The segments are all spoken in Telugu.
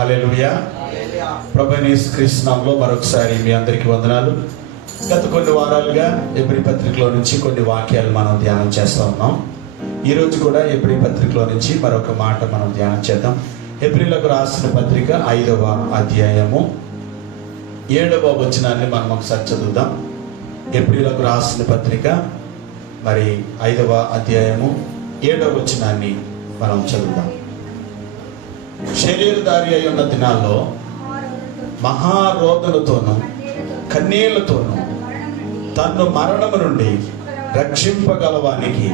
హల్లెలూయా. ప్రభువైన యేసుక్రీస్తు నామములో మరొకసారి మీ అందరికీ వందనాలు. గత కొన్ని వారాలుగా ఎబ్రీ పత్రికలో నుంచి కొన్ని వాక్యాలు మనం ధ్యానం చేస్తూ ఉన్నాం. ఈరోజు కూడా ఎబ్రీ పత్రికలో నుంచి మరొక మాట మనం ధ్యానం చేద్దాం. ఎబ్రీలకు రాసిన పత్రిక 5వ అధ్యాయము 7వ వచనాన్ని మనం ఒకసారి చదువుదాం. ఎబ్రీలకు రాసిన పత్రిక 5వ అధ్యాయము 7వ వచనాన్ని మనం చదువుదాం. శరీరధారి అయి ఉన్న దినాల్లో మహారోదనతోనూ కన్నీళ్లతోనూ తన్ను మరణము నుండి రక్షింపగలవానికి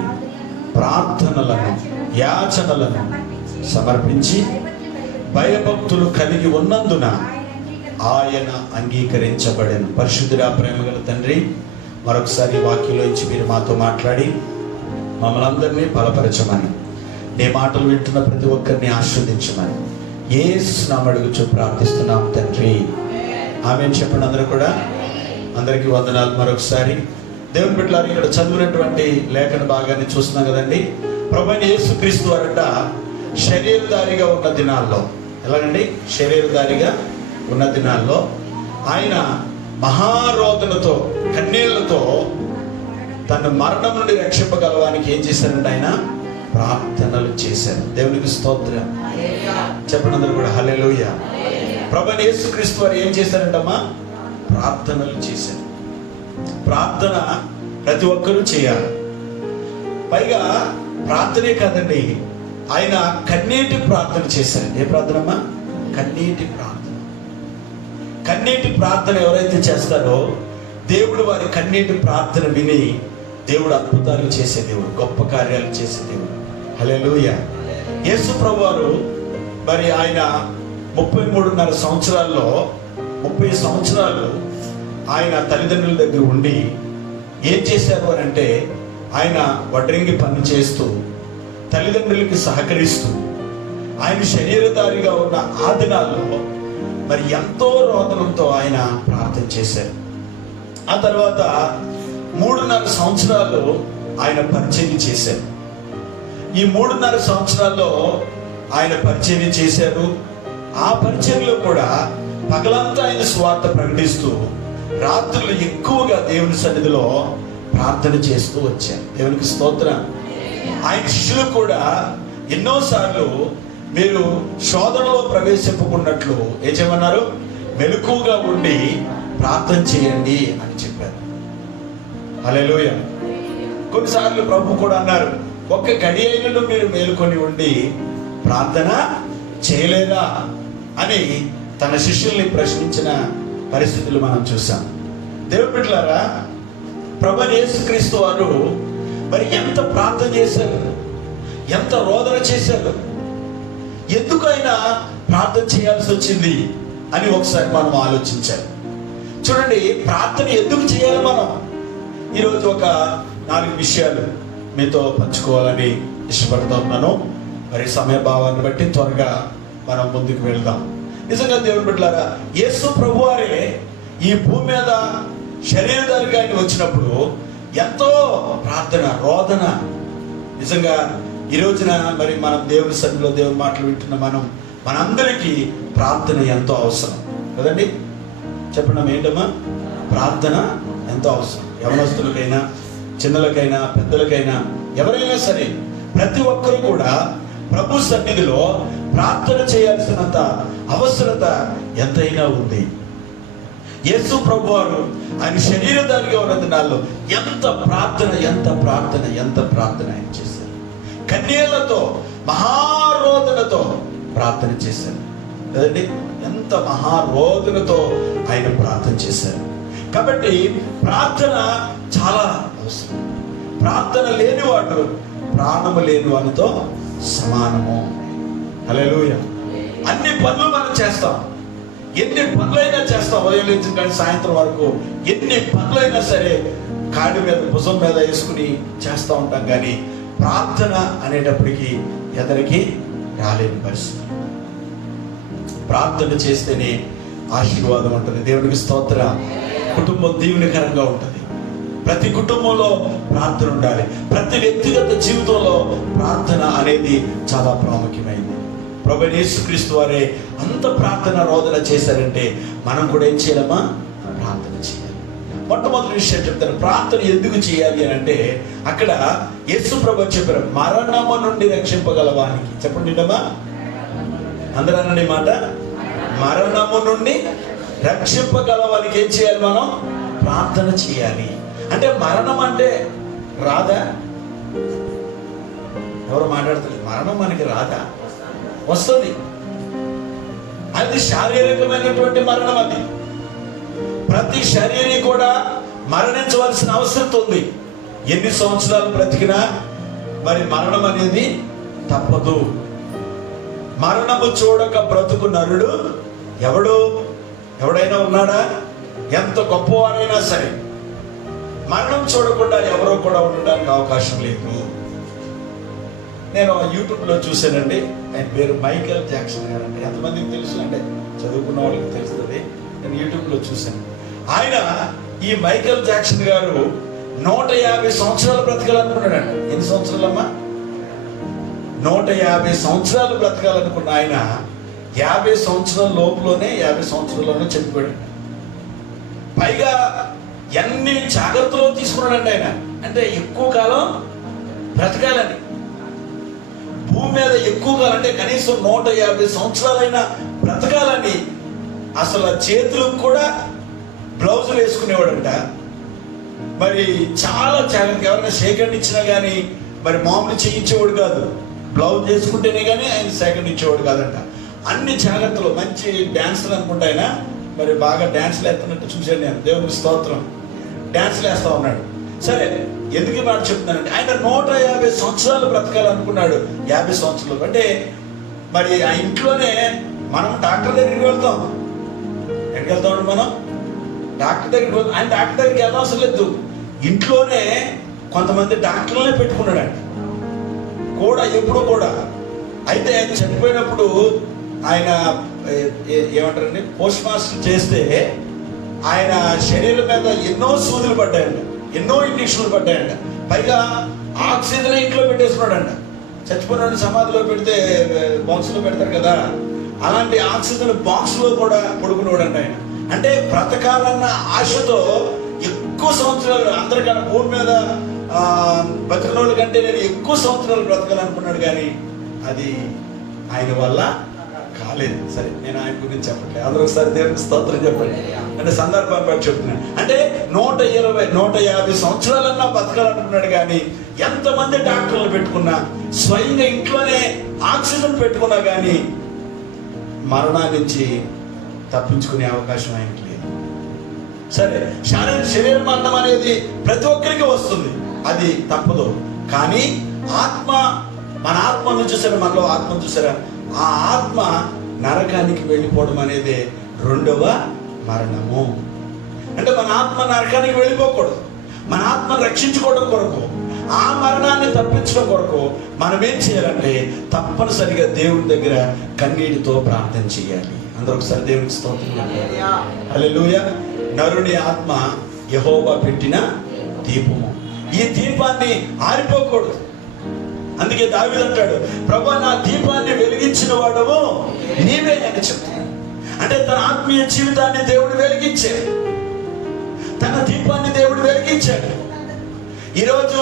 ప్రార్థనలను యాచనలను సమర్పించి భయభక్తులు కలిగి ఉన్నందున ఆయన అంగీకరించబడెను. పరిశుద్ధుడా, ప్రేమగల తండ్రి, మరొకసారి వాక్యంలో ఇచ్చి మీరు మాతో మాట్లాడి మమ్మల్ని అందరినీ బలపరచమని, నీ మాటలు వింటున్న ప్రతి ఒక్కరిని ఆస్వాదించమని యేసు నామమున అడుగుచు ప్రార్థిస్తున్నాం తండ్రి, ఆమేన్. చెప్పండి అందరూ కూడా. అందరికీ వందనాలు. మరొకసారి దేవుని బిడ్డలారా, ఇక్కడ చదివినటువంటి లేఖన భాగాన్ని చూస్తున్నాం కదండి. ప్రభువైన యేసుక్రీస్తు వారట శరీరధారిగా ఉన్న దినాల్లో, ఎలాగండి? శరీరధారిగా ఉన్న దినాల్లో ఆయన మహారోదనతో కన్నీళ్లతో తన మరణం నుండి రక్షింపగలవానికి ఏం చేశారంటే ఆయన ప్రార్థనలు చేశారు. దేవునికి స్తోత్రం. చెప్పండి అందరూ కూడా హల్లెలూయా. ప్రభువైన యేసుక్రీస్తు వారు ఏం చేశారంటమ్మా? ప్రార్థనలు చేశారు. ప్రార్థన ప్రతి ఒక్కరూ చేయాలి. పైగా ప్రార్థనే కాదండి, ఆయన కన్నీటి ప్రార్థన చేశారు. ఏ ప్రార్థనమ్మా? కన్నీటి ప్రార్థన. కన్నీటి ప్రార్థన ఎవరైతే చేస్తారో దేవుడు వారి కన్నీటి ప్రార్థన విని దేవుడు అద్భుతాలు చేసే దేవుడు, గొప్ప కార్యాలు చేసే దేవుడు. హల్లెలూయా. యేసు ప్రభువారు ఆయన 33.5 సంవత్సరాల్లో 30 సంవత్సరాలు ఆయన తల్లిదండ్రుల దగ్గర ఉండి ఏం చేశారు అని అంటే, ఆయన వడ్రంగి పని చేస్తూ తల్లిదండ్రులకి సహకరిస్తూ ఆయన శరీరధారిగా ఉన్న ఆ దినాల్లో ఎంతో రోదనంతో ఆయన ప్రార్థన చేశారు. ఆ తర్వాత 3.5 సంవత్సరాలు ఆయన పరిచర్య చేశారు. ఈ 3.5 సంవత్సరాల్లో ఆయన పరిచర్య చేశారు. ఆ పరిచర్యలో కూడా పగలంతా ఆయన సువార్త ప్రకటిస్తూ రాత్రులు ఎక్కువగా దేవుని సన్నిధిలో ప్రార్థన చేస్తూ వచ్చారు. దేవునికి స్తోత్రం. ఆయన శిష్యులు కూడా ఎన్నోసార్లు మీరు శోధనలో ప్రవేశింపకున్నట్లు ఏం చేయమన్నారు? మెలకువగా ఉండి ప్రార్థన చేయండి అని చెప్పారు. హల్లెలూయా. కొన్నిసార్లు ప్రభు కూడా అన్నారు, ఒక్క గడి అయినను మీరు మేలుకొని ఉండి ప్రార్థన చేయలేదా అని తన శిష్యుల్ని ప్రశ్నించిన పరిస్థితులు మనం చూసాం. దేవుని బిడ్డలారా, ప్రభువైన యేసుక్రీస్తు వారు ఎంత ప్రార్థన చేశారు, ఎంత రోదన చేశారు, ఎందుకు ఆయన ప్రార్థన చేయాల్సి వచ్చింది అని ఒకసారి మనం ఆలోచించాలి. చూడండి, ప్రార్థన ఎందుకు చేయాలి? మనం ఈరోజు ఒక 4 విషయాలు మీతో పంచుకోవాలని ఇష్టపడుతూ ఉన్నాను. సమయభావాన్ని బట్టి త్వరగా మనం ముందుకు వెళ్దాం. నిజంగా దేవుని బిడ్డలారా, యేసు ప్రభువారే ఈ భూమి మీద శరీరధారిగా ఆయన వచ్చినప్పుడు ఎంతో ప్రార్థన, రోదన. నిజంగా ఈ రోజున మనం దేవుని సన్నిధిలో దేవుని మాటలు వింటున్న మనందరికీ ప్రార్థన ఎంతో అవసరం కదండి. చెప్పడం ఏంటమ్మా? ప్రార్థన ఎంతో అవసరం. యవనస్తులకైనా, చిన్నలకైనా, పెద్దలకైనా, ఎవరైనా సరే ప్రతి ఒక్కరు కూడా ప్రభు సన్నిధిలో ప్రార్థన చేయాల్సినంత అవసరత ఎంతైనా ఉంది. యేసు ప్రభు వారు ఆయన శరీరధారిగా ఉన్న దినాల్లో ఎంత ప్రార్థన ఆయన చేశారు. కన్నీళ్లతో, మహారోదనతో ప్రార్థన చేశారు కదండి. ఎంత మహారోదనతో ఆయన ప్రార్థన చేశారు. కాబట్టి ప్రార్థన చాలా అవసరం. ప్రార్థన లేనివాడు ప్రాణము లేని వానితో సమానము. హల్లెలూయా. అన్ని పనులు మనం చేస్తాం, ఎన్ని పనులైనా చేస్తాం. ఉదయం నుంచి కానీ సాయంత్రం వరకు ఎన్ని పనులైనా సరే కాడి మీద, భుజం మీద వేసుకుని చేస్తూ ఉంటాం. కానీ ప్రార్థన అనేటప్పటికీ ఎదరికి రాలేని పరిస్థితి. ప్రార్థన చేస్తేనే ఆశీర్వాదం ఉంటుంది. దేవునికి స్తోత్రం. కుటుంబం దీవెనకరంగా ఉంటుంది. ప్రతి కుటుంబంలో ప్రార్థన ఉండాలి. ప్రతి వ్యక్తిగత జీవితంలో ప్రార్థన అనేది చాలా ప్రాముఖ్యమైనది. ప్రభువైన యేసుక్రీస్తు వారే అంత ప్రార్థన రోదన చేశారంటే మనం కూడా ఏం చేయాలమ్మా? ప్రార్థన చేయాలి. మొట్టమొదటి విషయం చెప్తాను, ప్రార్థన ఎందుకు చేయాలి అని అంటే అక్కడ యేసు ప్రభు చెప్పారు, మరణము నుండి రక్షింపగలవానికి. చెప్పండి అమ్మా, అందరూ అనండి మాట. మరణము నుండి రక్షింపగలవానికి ఏం చేయాలి? మనం ప్రార్థన చేయాలి. అంటే మరణం అంటే రాదా? ఎవరు మాట్లాడతలేదు. మరణం మనకి రాదా? వస్తుంది. అది శారీరకమైనటువంటి మరణం. అది ప్రతి శరీరం కూడా మరణించవలసిన అవసరం ఉంది. ఎన్ని సంవత్సరాలు బ్రతికినా మరి మరణం అనేది తప్పదు. మరణము చూడక బ్రతుకు నరుడు ఎవడు? ఎవడైనా ఉన్నాడా? ఎంత గొప్పవారైనా సరే మరణం చూడకుండా ఎవరో కూడా ఉండడానికి అవకాశం లేదు. నేను యూట్యూబ్లో చూశానండి, ఆయన పేరు మైకేల్ జాక్సన్ గారు. అంటే ఎంతమందికి తెలుసు అంటే చదువుకున్న వాళ్ళకి తెలుస్తుంది. నేను యూట్యూబ్లో చూశాను. ఆయన ఈ మైకేల్ జాక్సన్ గారు 150 సంవత్సరాలు బ్రతకాలనుకున్నాడు. ఎన్ని సంవత్సరాలమ్మా? 150 సంవత్సరాలు బ్రతకాలనుకున్న ఆయన 50 సంవత్సరాల లోపులోనే 50 సంవత్సరాల్లోనే చనిపోయాడు. పైగా ఎన్ని జాగ్రత్తలు తీసుకున్నాడండి ఆయన. అంటే ఎక్కువ కాలం బ్రతకాలని, భూమి మీద ఎక్కువ కాలం, అంటే కనీసం 150 సంవత్సరాలైనా బ్రతకాలని అసలు చేతులకు కూడా బ్లౌజులు వేసుకునేవాడంట. మరి చాలా జాగ్రత్త. ఎవరైనా సేకరణ ఇచ్చినా కానీ మరి మామూలు చేయించేవాడు కాదు, బ్లౌజ్ వేసుకుంటేనే కానీ ఆయన సేకరణ ఇచ్చేవాడు కాదంట. అన్ని జాగ్రత్తలు. మంచి డాన్సులు అనుకుంటా ఆయన. మరి బాగా డాన్సులు వేస్తున్నట్టు చూశాను నేను. దేవుని స్తోత్రం, డాన్సులు వేస్తా ఉన్నాడు. సరే, ఎందుకు మాట చెప్తున్నానంటే ఆయన 150 సంవత్సరాలు బ్రతకాలనుకున్నాడు. 50 సంవత్సరాలు అంటే మరి ఆ ఇంట్లోనే మనం డాక్టర్ దగ్గరికి వెళ్తాం. ఎక్కడికి వెళ్తామండి మనం? డాక్టర్ దగ్గరికి. ఆయన డాక్టర్ దగ్గరికి వెళ్ళడం అవసరం లేదు. ఇంట్లోనే కొంతమంది డాక్టర్లనే పెట్టుకున్నాడు కూడా, ఎప్పుడు కూడా. అయితే ఆయన చనిపోయినప్పుడు ఆయన ఏమంటారండి, పోస్ట్ మాస్టర్ చేస్తే ఆయన శరీరం మీద ఎన్నో సూదులు పడ్డాయంట, ఎన్నో ఇంజక్షన్లు పడ్డాయంట. పైగా ఆక్సిజన్ ఇంట్లో పెట్టేసుకున్నాడంట. చచ్చిపోయిన సమాధిలో పెడితే బాక్స్లో పెడతారు కదా, అలాంటి ఆక్సిజన్ బాక్స్లో కూడా పడుకునేవాడంట ఆయన. అంటే బ్రతకాలన్న ఆశతో ఎక్కువ సంవత్సరాలు, అందరికన్నా భూమి మీద బతికిన వాళ్ళ కంటే నేను ఎక్కువ సంవత్సరాలు బ్రతకాలనుకున్నాడు, కానీ అది ఆయన వల్ల కాలేదు. సరే, నేను ఆయన గురించి చెప్పట్లేదు. అందరూ ఒకసారి దేవునికి స్తోత్రం చెప్పండి. అంటే సందర్భాన్ని బట్టి చెప్తున్నాను. అంటే 150 సంవత్సరాలన్నా బతకాలనుకున్నాడు, కానీ ఎంతమంది డాక్టర్లు పెట్టుకున్నా, స్వయంగా ఇంట్లోనే ఆక్సిజన్ పెట్టుకున్నా కానీ మరణాన్ని నుంచి తప్పించుకునే అవకాశం ఆయనకి లేదు. సరే, శరీర మరణం అనేది ప్రతి ఒక్కరికి వస్తుంది, అది తప్పదు. కానీ ఆత్మ, మన ఆత్మను చూసారా, మనలో ఆత్మను చూసారా, ఆ ఆత్మ నరకానికి వెళ్ళిపోవడం అనేది 2వ మరణము. అంటే మన ఆత్మ నరకానికి వెళ్ళిపోకూడదు. మన ఆత్మను రక్షించుకోవడం కొరకు, ఆ మరణాన్ని తప్పించడం కొరకు మనం ఏం చేయాలంటే తప్పనిసరిగా దేవుని దగ్గర కన్నీటితో ప్రార్థన చేయాలి. అందరూ ఒకసారి దేవునికి స్తోత్రం. హల్లెలూయా. నరుని ఆత్మ యెహోవా పెట్టిన దీపము. ఈ దీపాన్ని ఆరిపోకూడదు. అందుకే దావీదు అంటాడు, ప్రభువా నా దీపాన్ని వెలిగించిన వాడవు నీవే అని చెప్తాడు. అంటే తన ఆత్మీయ జీవితాన్ని దేవుడు వెలిగించాడు, తన దీపాన్ని దేవుడు వెలిగించాడు. ఈరోజు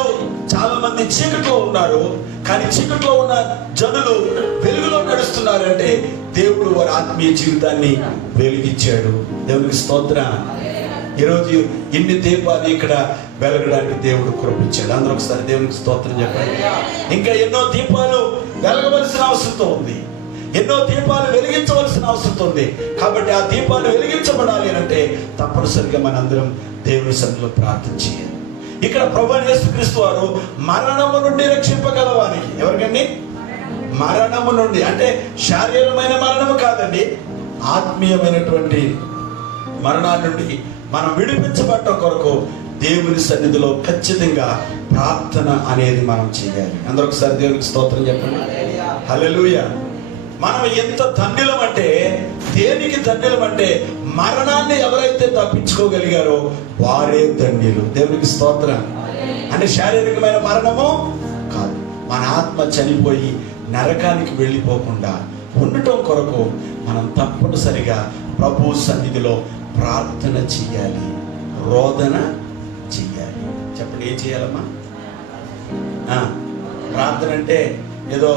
చాలా మంది చీకట్లో ఉన్నారు, కానీ చీకట్లో ఉన్న జనులు వెలుగులో నడుస్తున్నారంటే దేవుడు వారి ఆత్మీయ జీవితాన్ని వెలిగించాడు. దేవునికి స్తోత్రం. ఈరోజు ఇన్ని దీపాలు ఇక్కడ వెలగడానికి దేవుడు కృపించాడు. అందరూ ఒకసారి దేవునికి స్తోత్రం చెప్పండి. ఇంకా ఎన్నో దీపాలు వెలగవలసిన అవసరం ఉంది, ఎన్నో దీపాలు వెలిగించవలసిన అవసరం ఉంది. కాబట్టి ఆ దీపాలు వెలిగించబడాలి అంటే తప్పనిసరిగా మనందరం దేవుని సన్నిధిలో ప్రార్థన చేయాలి. ఇక్కడ ప్రభువైన యేసుక్రీస్తు వారు మరణము నుండి రక్షింపగలవానికి. ఎవరికండి? మరణము నుండి అంటే శారీరమైన మరణము కాదండి, ఆత్మీయమైనటువంటి మరణాల నుండి మనం విడిపించబడ్డ కొరకు దేవుని సన్నిధిలో ఖచ్చితంగా ప్రార్థన అనేది మనం చేయాలి. అందరూ ఒకసారి దేవునికి స్తోత్రం చెప్పండి. హల్లెలూయా. మనం ఎంత ధన్యులం అంటే, దేనికి ధన్యులం అంటే మరణాన్ని ఎవరైతే తప్పించుకోగలిగారో వారే ధన్యులు. దేవునికి స్తోత్రం. అంటే శారీరకమైన మరణము కాదు, మన ఆత్మ చనిపోయి నరకానికి వెళ్ళిపోకుండా ఉండటం కొరకు మనం తప్పనిసరిగా ప్రభు సన్నిధిలో ప్రార్థన చెయ్యాలి, రోదన చెయ్యాలి. చెప్పండి, ఏం చేయాలమ్మా? ప్రార్థన అంటే ఏదో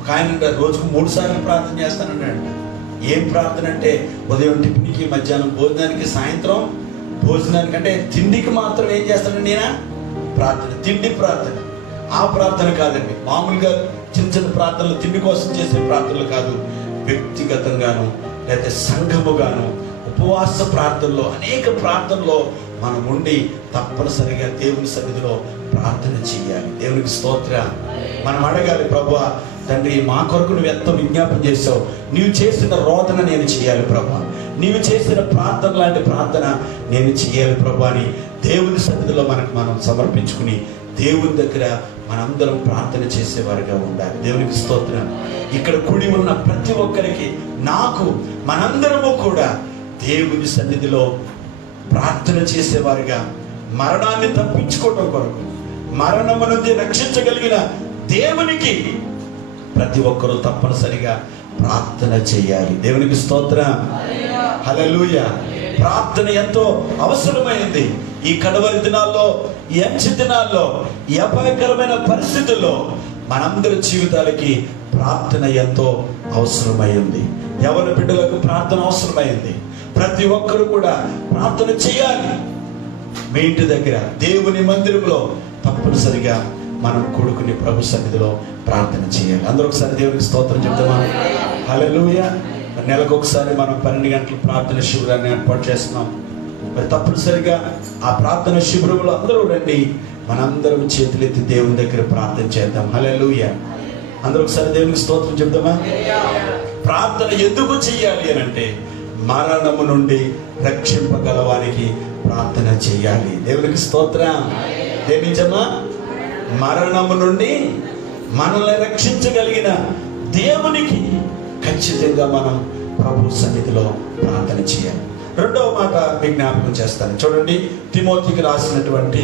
ఒక ఆయన రోజుకు 3 సార్లు ప్రార్థన చేస్తానంట. ఏం ప్రార్థన అంటే ఉదయం టిఫిన్కి, మధ్యాహ్నం భోజనానికి, సాయంత్రం భోజనానికి, అంటే తిండికి మాత్రం ఏం చేస్తానండి నేను ప్రార్థన, తిండి ప్రార్థన. ఆ ప్రార్థన కాదండి, మామూలుగా చిన్న చిన్న ప్రార్థనలు, తిండి కోసం చేసే ప్రార్థనలు కాదు. వ్యక్తిగతంగాను లేకపోతే సంఘముగాను ఉపవాస ప్రార్థనలో, అనేక ప్రార్థనలో మనం ఉండి తప్పనిసరిగా దేవుని సన్నిధిలో ప్రార్థన చేయాలి. దేవునికి స్తోత్రం. మనం అడగాలి, ప్రభువా తండ్రి, మా కొరకు నువ్వు ఎంత విజ్ఞాపన చేసావు, నీవు చేసిన రోదన నేను చేయాలి ప్రభువా, నీవు చేసిన ప్రార్థన లాంటి ప్రార్థన నేను చేయాలి ప్రభువా అని దేవుని సన్నిధిలో మనం సమర్పించుకుని దేవుని దగ్గర మనందరం ప్రార్థన చేసేవారుగా ఉండాలి. దేవునికి స్తోత్రం. ఇక్కడ కూడి ఉన్న ప్రతి ఒక్కరికి, నాకు, మనందరము కూడా దేవుని సన్నిధిలో ప్రార్థన చేసేవారుగా, మరణాన్ని తప్పించుకోవటం కొరకు, మరణము నుండి రక్షించగలిగిన దేవునికి ప్రతి ఒక్కరూ తప్పనిసరిగా ప్రార్థన చేయాలి. దేవునికి స్తోత్రం. హల్లెలూయా. ప్రార్థన ఎంతో అవసరమైంది ఈ కడవరి దినాల్లో, ఈ అంచె దినాల్లో, ఈ అపాయకరమైన పరిస్థితుల్లో మనందరి జీవితాలకి ప్రార్థన ఎంతో అవసరమైంది. యవ్వన బిడ్డలకు ప్రార్థన అవసరమైంది. ప్రతి ఒక్కరు కూడా ప్రార్థన చేయాలి. మీ ఇంటి దగ్గర, దేవుని మందిరంలో తప్పనిసరిగా మనం కొడుకుని ప్రభు సన్నిధిలో ప్రార్థన చేయాలి. అందరూ ఒకసారి దేవునికి స్తోత్రం చెప్తామా? హల్లెలూయా. నెలకు ఒకసారి మనం 12 గంటల ప్రార్థన శిబిరాన్ని ఏర్పాటు చేస్తున్నాం. మరి తప్పనిసరిగా ఆ ప్రార్థన శిబిరంలో అందరూ రండి. మనందరం చేతులెత్తి దేవుని దగ్గర ప్రార్థన చేద్దాం. హల్లెలూయా. అందరూ ఒకసారి దేవునికి స్తోత్రం చెప్దామా? ప్రార్థన ఎందుకు చేయాలి అని అంటే, మరణము నుండి రక్షింపగలవానికి ప్రార్థన చేయాలి. దేవునికి స్తోత్రం. దేనించమ్మా? మరణము నుండి మనల్ని రక్షించగలిగిన దేవునికి ఖచ్చితంగా మనం ప్రభు సన్నిధిలో ప్రార్థన చేయాలి. రెండవ మాట మీకు జ్ఞాపకం చేస్తాను. చూడండి, తిమోతికి రాసినటువంటి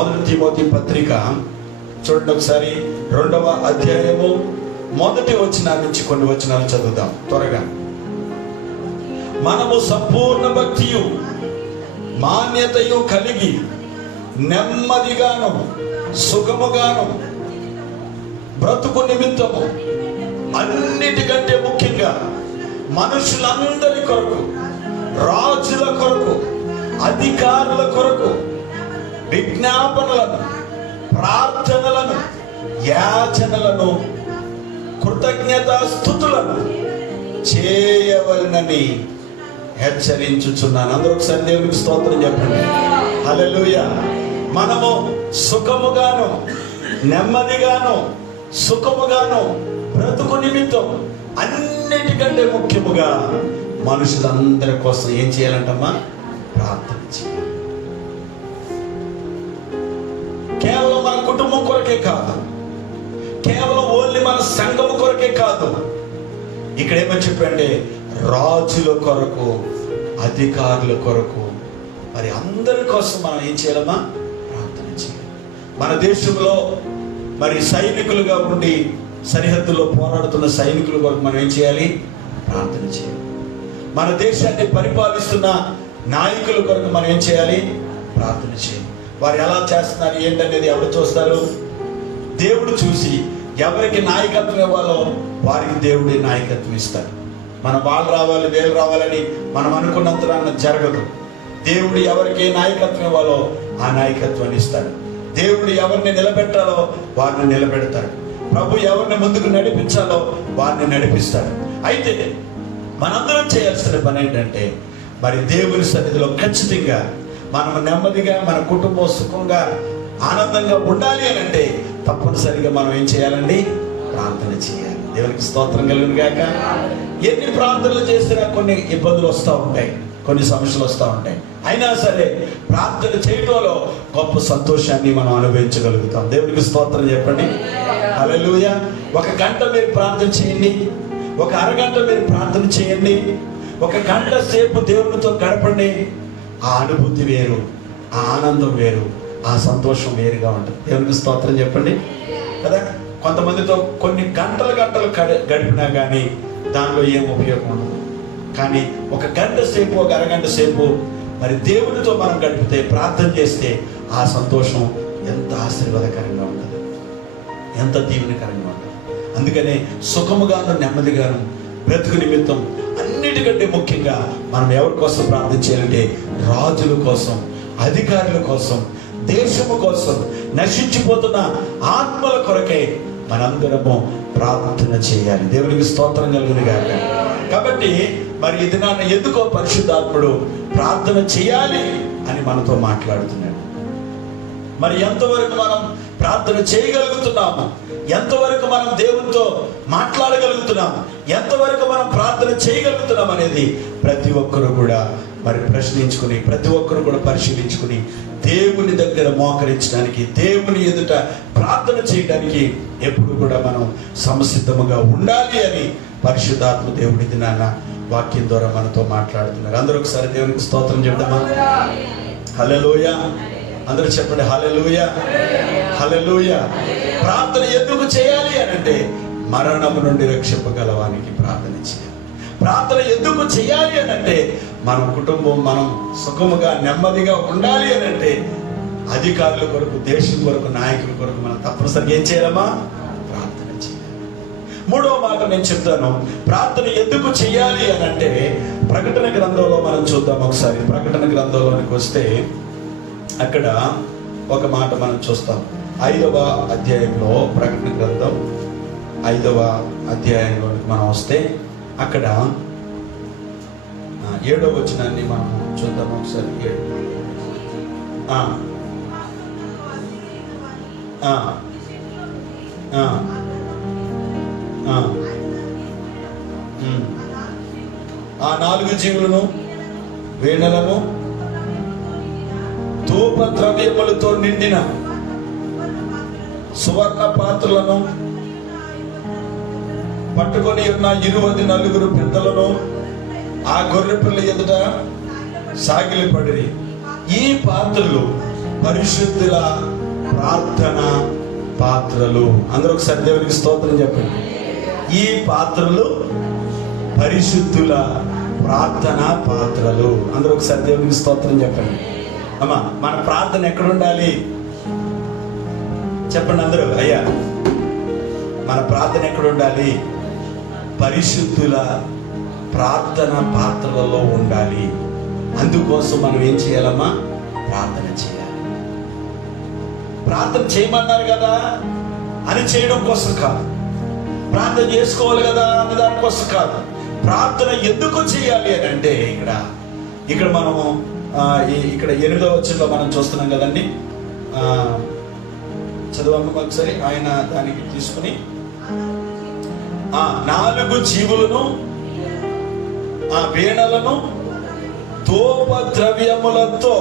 1 తిమోతి పత్రిక చూడండి ఒకసారి. 2వ అధ్యాయము 1వ వచనం నుంచి కొన్ని వచనాలు చదువుదాం త్వరగా. మనము సంపూర్ణ భక్తియు మాన్యతయు కలిగి నెమ్మదిగాను సుఖముగాను బ్రతుకు నిమిత్తము, అన్నిటికంటే ముఖ్యంగా మనుషులందరి కొరకు, రాజుల కొరకు, అధికారుల కొరకు విజ్ఞాపనలను, ప్రార్థనలను, యాచనలను, కృతజ్ఞతాస్తుతులను చేయవలనని హెచ్చరించుచున్నాను. అందరూ ఒకసారి దేవునికి స్తోత్రం చెప్పండి. హల్లెలూయా. మనము సుఖముగాను, నెమ్మదిగాను, సుఖముగాను బ్రతుకు నిమిత్తం, అన్నిటికంటే ముఖ్యముగా మనుషులందరి కోసం ఏం చేయాలంటమ్మా? ప్రార్థన చేయాలి. కేవలం మన కుటుంబం కొరకే కాదు, కేవలం ఓన్లీ మన సంఘం కొరకే కాదు. ఇక్కడ ఏమని చెప్పండి? రాజుల కొరకు, అధికారుల కొరకు, మరి అందరి కోసం మనం ఏం చేయాలమ్మా? ప్రార్థన చేయాలి. మన దేశంలో మరి సైనికులుగా ఉండి సరిహద్దులో పోరాడుతున్న సైనికుల కొరకు మనం ఏం చేయాలి? ప్రార్థన చేయాలి. మన దేశాన్ని పరిపాలిస్తున్న నాయకుల కొరకు మనం ఏం చేయాలి? ప్రార్థన చేయాలి. వారు ఎలా చేస్తున్నారు ఏంటనేది ఎవరు చూస్తారు? దేవుడు చూసి ఎవరికి నాయకత్వం ఇవ్వాలో వారికి దేవుడి నాయకత్వం ఇస్తాడు. మన వాళ్ళు రావాలి, వీళ్ళు రావాలని మనం అనుకున్నంత జరగదు. దేవుడు ఎవరికి నాయకత్వం ఇవ్వాలో ఆ నాయకత్వాన్ని ఇస్తాడు. దేవుడు ఎవరిని నిలబెట్టాలో వారిని నిలబెడతాడు. ప్రభు ఎవరిని ముందుకు నడిపించాలో వారిని నడిపిస్తాడు. అయితే మనందరం చేయాల్సిన పని ఏంటంటే, మరి దేవుని సన్నిధిలో ఖచ్చితంగా మనం నెమ్మదిగా, మన కుటుంబం సుఖంగా, ఆనందంగా ఉండాలి అని అంటే తప్పనిసరిగా మనం ఏం చేయాలండి? ప్రార్థన చేయాలి. దేవునికి స్తోత్రం కలుగును గాక. ఎన్ని ప్రార్థనలు చేసినా కొన్ని ఇబ్బందులు వస్తూ ఉంటాయి, కొన్ని సమస్యలు వస్తూ ఉంటాయి. అయినా సరే ప్రార్థన చేయడంలో గొప్ప సంతోషాన్ని మనం అనుభవించగలుగుతాం. దేవునికి స్తోత్రం చెప్పండి. హల్లెలూయా. 1 గంట మీరు ప్రార్థన చేయండి, 1 అరగంట మీరు ప్రార్థన చేయండి, 1 గంట సేపు దేవునితో గడపండి. ఆ అనుభూతి వేరు, ఆ ఆనందం వేరు, ఆ సంతోషం వేరుగా ఉంటుంది. దేవునికి స్తోత్రం చెప్పండి కదా. కొంతమందితో కొన్ని గంటలు గడిపినా కానీ దానిలో ఏం ఉపయోగం ఉండదు. కానీ ఒక గంట సేపు, ఒక అరగంట సేపు మరి దేవునితో మనం గడిపితే, ప్రార్థన చేస్తే ఆ సంతోషం ఎంత ఆశీర్వాదకరంగా ఉంటుంది, ఎంత దీవెనకరంగా ఉంటుంది. అందుకనే సుఖముగాను నెమ్మదిగాను బ్రతుకు నిమిత్తం అన్నిటికంటే ముఖ్యంగా మనం ఎవరి కోసం ప్రార్థన చేయాలంటే రాజుల కోసం, అధికారుల కోసం, దేశము కోసం, నశించిపోతున్న ఆత్మల కొరకై మనందరము ప్రార్థన చేయాలి. దేవునికి స్తోత్రం కలుగును గాక. కాబట్టి మరి ఇది నాన్న ఎందుకో పరిశుద్ధాత్ముడు ప్రార్థన చేయాలి అని మనతో మాట్లాడుతున్నాడు. మరి ఎంతవరకు మనం ప్రార్థన చేయగలుగుతున్నాము, ఎంతవరకు మనం దేవునితో మాట్లాడగలుగుతున్నాం, ఎంతవరకు మనం ప్రార్థన చేయగలుగుతున్నాం అనేది ప్రతి ఒక్కరు కూడా మరి ప్రశ్నించుకుని, ప్రతి ఒక్కరు కూడా పరిశీలించుకుని దేవుని దగ్గర మోకరించడానికి, దేవుని ఎదుట ప్రార్థన చేయడానికి ఎప్పుడు కూడా మనం సంసిద్ధముగా ఉండాలి అని పరిశుద్ధాత్మ దేవుడి దినాన వాక్యం ద్వారా మనతో మాట్లాడుతున్నారు. అందరూ ఒకసారి దేవునికి స్తోత్రం చెప్దామా? హల్లెలూయా. అందరూ చెప్పండి హల్లెలూయా, హల్లెలూయా. ప్రార్థన ఎందుకు చేయాలి అని అంటే మరణము నుండి రక్షింపగలవానికి ప్రార్థన చేయాలి. ప్రార్థన ఎందుకు చేయాలి అని అంటే మన కుటుంబం మనం సుఖముగా నెమ్మదిగా ఉండాలి అని అంటే అధికారుల కొరకు, దేశం కొరకు, నాయకుల కొరకు మనం తప్పనిసరిగా ఏం చేయాలమ్మా? ప్రార్థన చేయాలి. మూడవ మాట నేను చెప్తాను, ప్రార్థన ఎందుకు చేయాలి అని అంటే ప్రకటన గ్రంథంలో మనం చూద్దాం ఒకసారి. ప్రకటన గ్రంథంలోనికి వస్తే అక్కడ ఒక మాట మనం చూస్తాం. 5వ అధ్యాయంలో, ప్రకటన గ్రంథం 5వ అధ్యాయంలోనికి మనం వస్తే అక్కడ 7వ వచనాన్ని మనం చూద్దాం ఒకసారి. 7 ఆ 4 జీవులను, వీణలను, ధూప ద్రవ్యములతో నిండిన సువర్ణ పాత్రలను పట్టుకొని ఉన్న 24 పెద్దలను ఆ గొర్రెపిల్ల ఎదుట సాగిలపడిరి. ఈ పాత్రలు పరిశుద్ధుల ప్రార్థన పాత్రలు. అందరూ ఒకసారి దేవునికి స్తోత్రం చెప్పండి. ఈ పాత్రలు పరిశుద్ధుల ప్రార్థన పాత్రలు. అందరూ ఒకసారి దేవునికి స్తోత్రం చెప్పండి. అమ్మా, మన ప్రార్థన ఎక్కడ ఉండాలి చెప్పండి అందరూ. అయ్యా, మన ప్రార్థన ఎక్కడ ఉండాలి? పరిశుద్ధుల ప్రార్థన పాత్రలలో ఉండాలి. అందుకోసం మనం ఏం చేయాలమ్మా? ప్రార్థన చేయాలి. ప్రార్థన చేయమన్నారు కదా అని చేయడం కోసం కాదు, ప్రార్థన చేసుకోవాలి కదా అన్న దానికోసం కాదు. ప్రార్థన ఎందుకు చేయాలి అని అంటే ఇక్కడ మనము ఇక్కడ 8వ వచనంలో మనం చూస్తున్నాం కదండి. చదవమ్మ ఒకసారి. ఆయన దానికి తీసుకుని 4 జీవులను, ఆ వీణలను, ధూపద్రవ్యములతో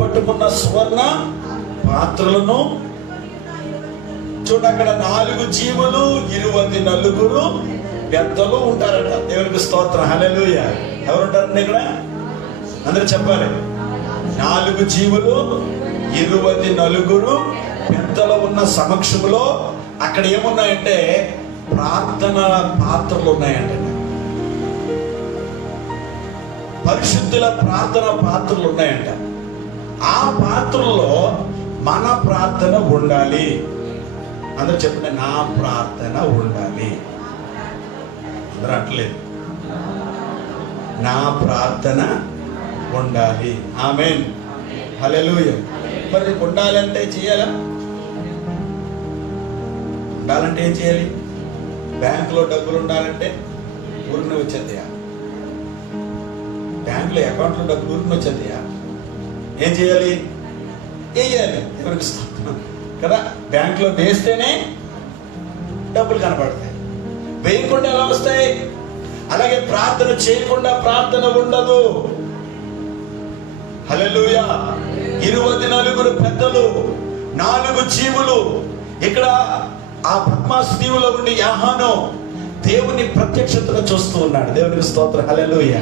పట్టుకున్న సువర్ణ పాత్రలను. చూడండి, అక్కడ 4 జీవులు, 24 పెద్దలు ఉంటారట. దేవునికి స్తోత్రం, హల్లెలూయా. ఎవరు ఉంటారండి ఇక్కడ? అందరూ చెప్పాలి. 4 జీవులు, 24 పెద్దలు ఉన్న సమక్షంలో అక్కడ ఏమున్నాయంటే ప్రార్థన పాత్రలు ఉన్నాయంట. పరిశుద్ధుల ప్రార్థన పాత్రలు ఉన్నాయంట. ఆ పాత్రలో మన ప్రార్థన ఉండాలి. అందరూ చెప్పండి, నా ప్రార్థన ఉండాలి. అందరూ అంటలేదు, నా ప్రార్థన ఉండాలి. ఆమేన్, హల్లెలూయా. మరి ఉండాలంటే చేయాలా? ఉండాలంటే ఏం చేయాలి? బ్యాంకులో డబ్బులు ఉండాలంటే ఊరిని వచ్చేద్దయా? బ్యాంకులో అకౌంట్లో డబ్బులు ఊరిని వచ్చేద్దయా? ఏం చేయాలి? వేయాలి. ఎవరికి కదా, బ్యాంకులో వేస్తేనే డబ్బులు కనపడతాయి, వేయకుండా ఎలా వస్తాయి? అలాగే ప్రార్థన చేయకుండా ప్రార్థన ఉండదు. హల్లెలూయా. 24 పెద్దలు, 4 జీవులు. ఇక్కడ ఆ పద్మాసు దీవులో ఉండి యోహాను దేవుని ప్రత్యక్షతను చూస్తూ ఉన్నాడు. దేవునికి స్తోత్రం, హల్లెలూయా.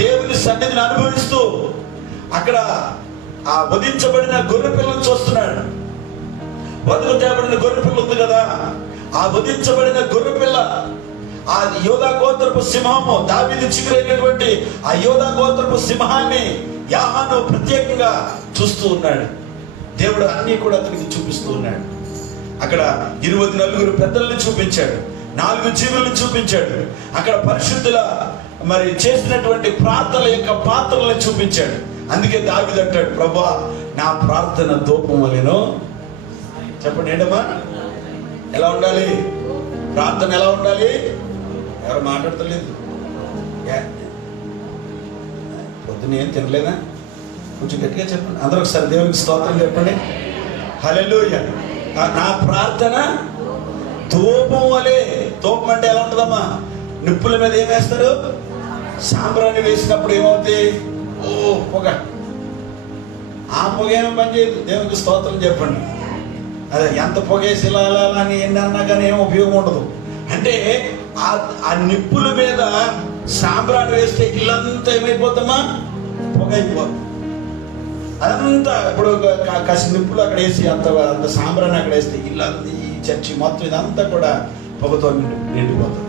దేవుని సన్నిధిని అనుభవిస్తూ అక్కడ ఆ వధించబడిన గొర్రె పిల్లను చూస్తున్నాడు. వదలు తేబడిన గొర్రెపిల్ల ఉంది కదా, ఆ వధించబడిన గొర్రెపిల్ల, ఆ యోధా గోత్రపు సింహము, దావీదు చిగురైనటువంటి ఆ యోధా గోత్రపు సింహాన్ని యాహాను ప్రత్యేకంగా చూస్తూ ఉన్నాడు. దేవుడు అన్ని కూడా అతనికి చూపిస్తూ ఉన్నాడు. అక్కడ 24 పెద్దల్ని చూపించాడు, 4 జీవులను చూపించాడు. అక్కడ పరిశుద్ధుల మరి చేసినటువంటి ప్రార్థనల యొక్క పాత్రలను చూపించాడు. అందుకే దావీదు అంటాడు, ప్రభువా నా ప్రార్థన ధూపం వలెను. చెప్పండి ఏంటమ్మా, ఎలా ఉండాలి ప్రార్థన? ఎలా ఉండాలి? ఎవరు మాట్లాడతలేదు? పొద్దున ఏం తినలేదా? కొంచెం గట్టిగా చెప్పండి అందరూ ఒకసారి. దేవునికి స్తోత్రం చెప్పండి. హల్లెలూయా. నా ప్రార్థన ధూపం వలె. ధూపం అంటే ఎలా ఉంటుందమ్మా? నిప్పుల మీద ఏం వేస్తారు? సాంబ్రాన్ని వేసినప్పుడు ఏమవుతాయి? ఓ పొగ. ఆ పొగ ఏమో పని చేయదు. దేవునికి స్తోత్రం చెప్పండి. అదే ఎంత పొగేసి ఇలా అని ఎన్ని అన్నా కానీ ఏం ఉపయోగం ఉండదు. అంటే ఆ నిప్పుల మీద సాంబ్రాన్ని వేస్తే ఇల్లంతా ఏమైపోతామా? పొగ అయిపోతుంది. అదంతా ఇప్పుడు కాసి నిప్పులు అక్కడ వేసి అంత సాంబ్రాన్ని అక్కడ వేస్తే ఇల్లు, ఈ చర్చి మొత్తం ఇదంతా కూడా పొగతో నిండిపోతుంది.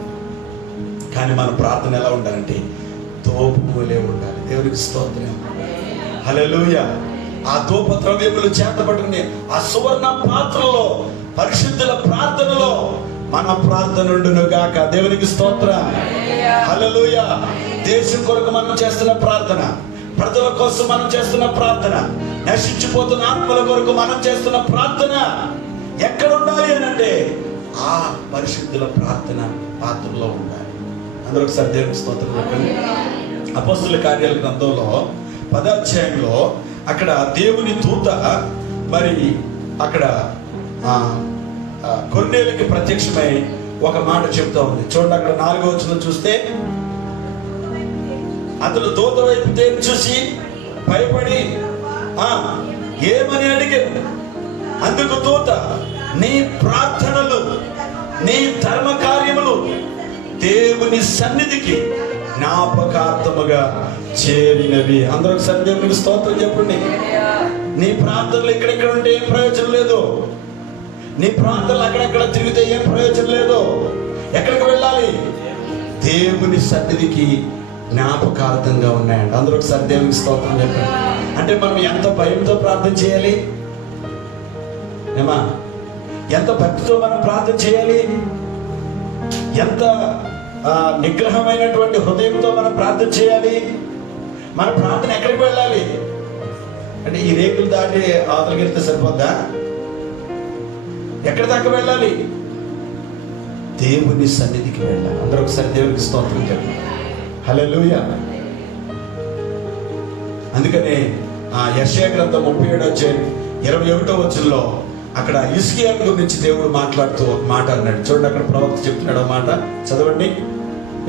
కానీ మన ప్రార్థన ఎలా ఉండాలంటే ధూపములే ఉండాలి. దేవునికి స్తోత్రం. హల్లెలూయా. ఆ ధూప ద్రవ్యములు చేత పట్టుకుని ఆ సువర్ణ పాత్రలో పరిశుద్ధుల ప్రార్థనలో మన ప్రార్థన ఉండును గాక. దేవునికి స్తోత్రం. హల్లెలూయా. దేశం కొరకు మనం చేస్తున్న ప్రార్థన, ప్రజల కోసం మనం చేస్తున్న ప్రార్థన, నశించిపోతున్న ఆత్మల కొరకు మనం చేస్తున్న ప్రార్థన ఎక్కడ ఉండాలి అని అంటే ఆ పరిశుద్ధుల ప్రార్థన పాత్రలో ఉండాలి. అందరూ ఒకసారి దేవునికి స్తోత్రం చెప్పండి. అపోస్తుల కార్యాల గ్రంథంలో 10వ అధ్యాయంలో అక్కడ దేవుని దూత మరి అక్కడ కొర్నేలికి ప్రత్యక్షమై ఒక మాట చెప్తా ఉంది. చూడండి, అక్కడ 4వ వచనం చూస్తే, అతను దూత వైపు తేరి చూసి భయపడి ఏమని అడిగాడు. అందుకు దూత, నీ ప్రార్థనలు, నీ ధర్మ కార్యములు దేవుని సన్నిధికి జ్ఞాపకార్థముగా చేరినవి. అందరూ ఒకసారి దేవునికి స్తోత్రం చెప్పండి. నీ ప్రార్థనలు ఎక్కడెక్కడ ఉంటే ఏం ప్రయోజనం లేదు. నీ ప్రార్థనలు అక్కడెక్కడ తిరిగితే ఏం ప్రయోజనం లేదు. ఎక్కడికి వెళ్ళాలి? దేవుని సన్నిధికి జ్ఞాపకార్థంగా ఉన్నాయండి. అందరూ ఒకసారి దేవునికి స్తోత్రం చెప్పండి. అంటే మనం ఎంత భయంతో ప్రార్థన చేయాలి ఏమా? ఎంత భక్తితో మనం ప్రార్థన చేయాలి? ఎంత నిగ్రహమైనటువంటి హృదయంతో మనం ప్రార్థన చేయాలి? మన ప్రార్థన ఎక్కడికి వెళ్ళాలి అంటే ఈ రేకులు దాటి అవతలకి వెళ్తే సరిపోద్దా? ఎక్కడి దాకా వెళ్ళాలి? దేవుని సన్నిధికి వెళ్ళాలి. అందరూ ఒకసారి దేవునికి స్తోత్రం చెప్పండి. హల్లెలూయా. అందుకనే యెషయా గ్రంథం 37వ అధ్యాయం 21వ వచనంలో అక్కడ హిజ్కియా గురించి దేవుడు మాట్లాడుతూ ఒక మాట అన్నాడు. చూడండి, అక్కడ ప్రవక్త చెప్తున్నాడు మాట. చదవండి.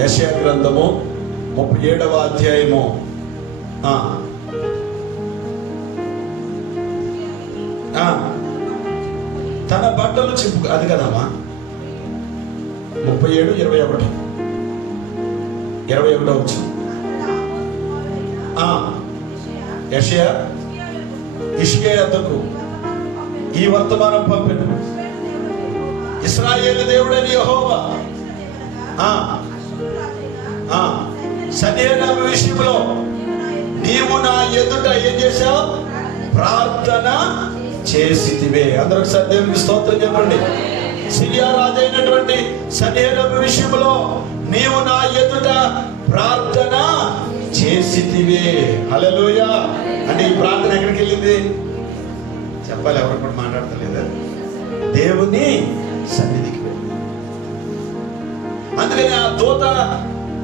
యెషయా గ్రంథము 37వ అధ్యాయము తన బట్టలు చింపు, అది కదమ్మా 37:21 వచ్చింది. యెషయా హిజ్కియా యొద్దకు ఈ వర్తమానం పంపెను. ఇశ్రాయేలు దేవుడైన యెహోవా సన్హెరీబు విషయంలో నీవు నా ఎదుట ఏం చేశావు? ప్రార్థన చేసితివే. అందరూ ఒకసారి దేవునికి స్తోత్రం చెప్పండి. సిరియా రాజు అయినటువంటి సన్హెరీబు విషయంలో నీవు నా ఎదుట ప్రార్థన చేసితివే. హల్లెలూయా. అంటే ఈ ప్రార్థన ఎక్కడికి వెళ్ళింది చెప్పాలి? ఎవరు కూడా మాట్లాడతలేదు. దేవుని సన్నిధికి వెళ్ళి. అందుకని ఆ దూత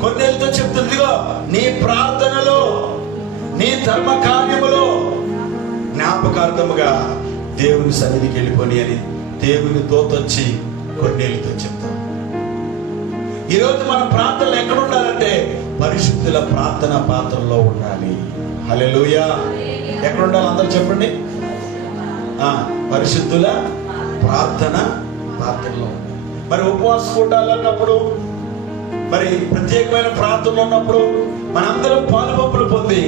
కొన్నేళ్ళతో చెప్తుందిగో, నీ ప్రార్థనలో, నీ ధర్మ కార్యములో జ్ఞాపకార్థముగా దేవుని సన్నిధికి వెళ్ళిపోని అని దేవుని దూత వచ్చి కొన్నేళ్ళతో చెప్తాం. ఈరోజు మన ప్రార్థనలు ఎక్కడ ఉండాలంటే పరిశుద్ధుల ప్రార్థన పాత్రలో ఉండాలి. హల్లెలూయా. ఎక్కడ ఉండాలి? అందరూ చెప్పండి. పరిశుద్ధుల ప్రార్థన పాత్రలో. మరి ఉపవాస కూటాలు అన్నప్పుడు, మరి ప్రత్యేకమైన ప్రార్థనలు ఉన్నప్పుడు మనందరం పాలుపంపులు పొంది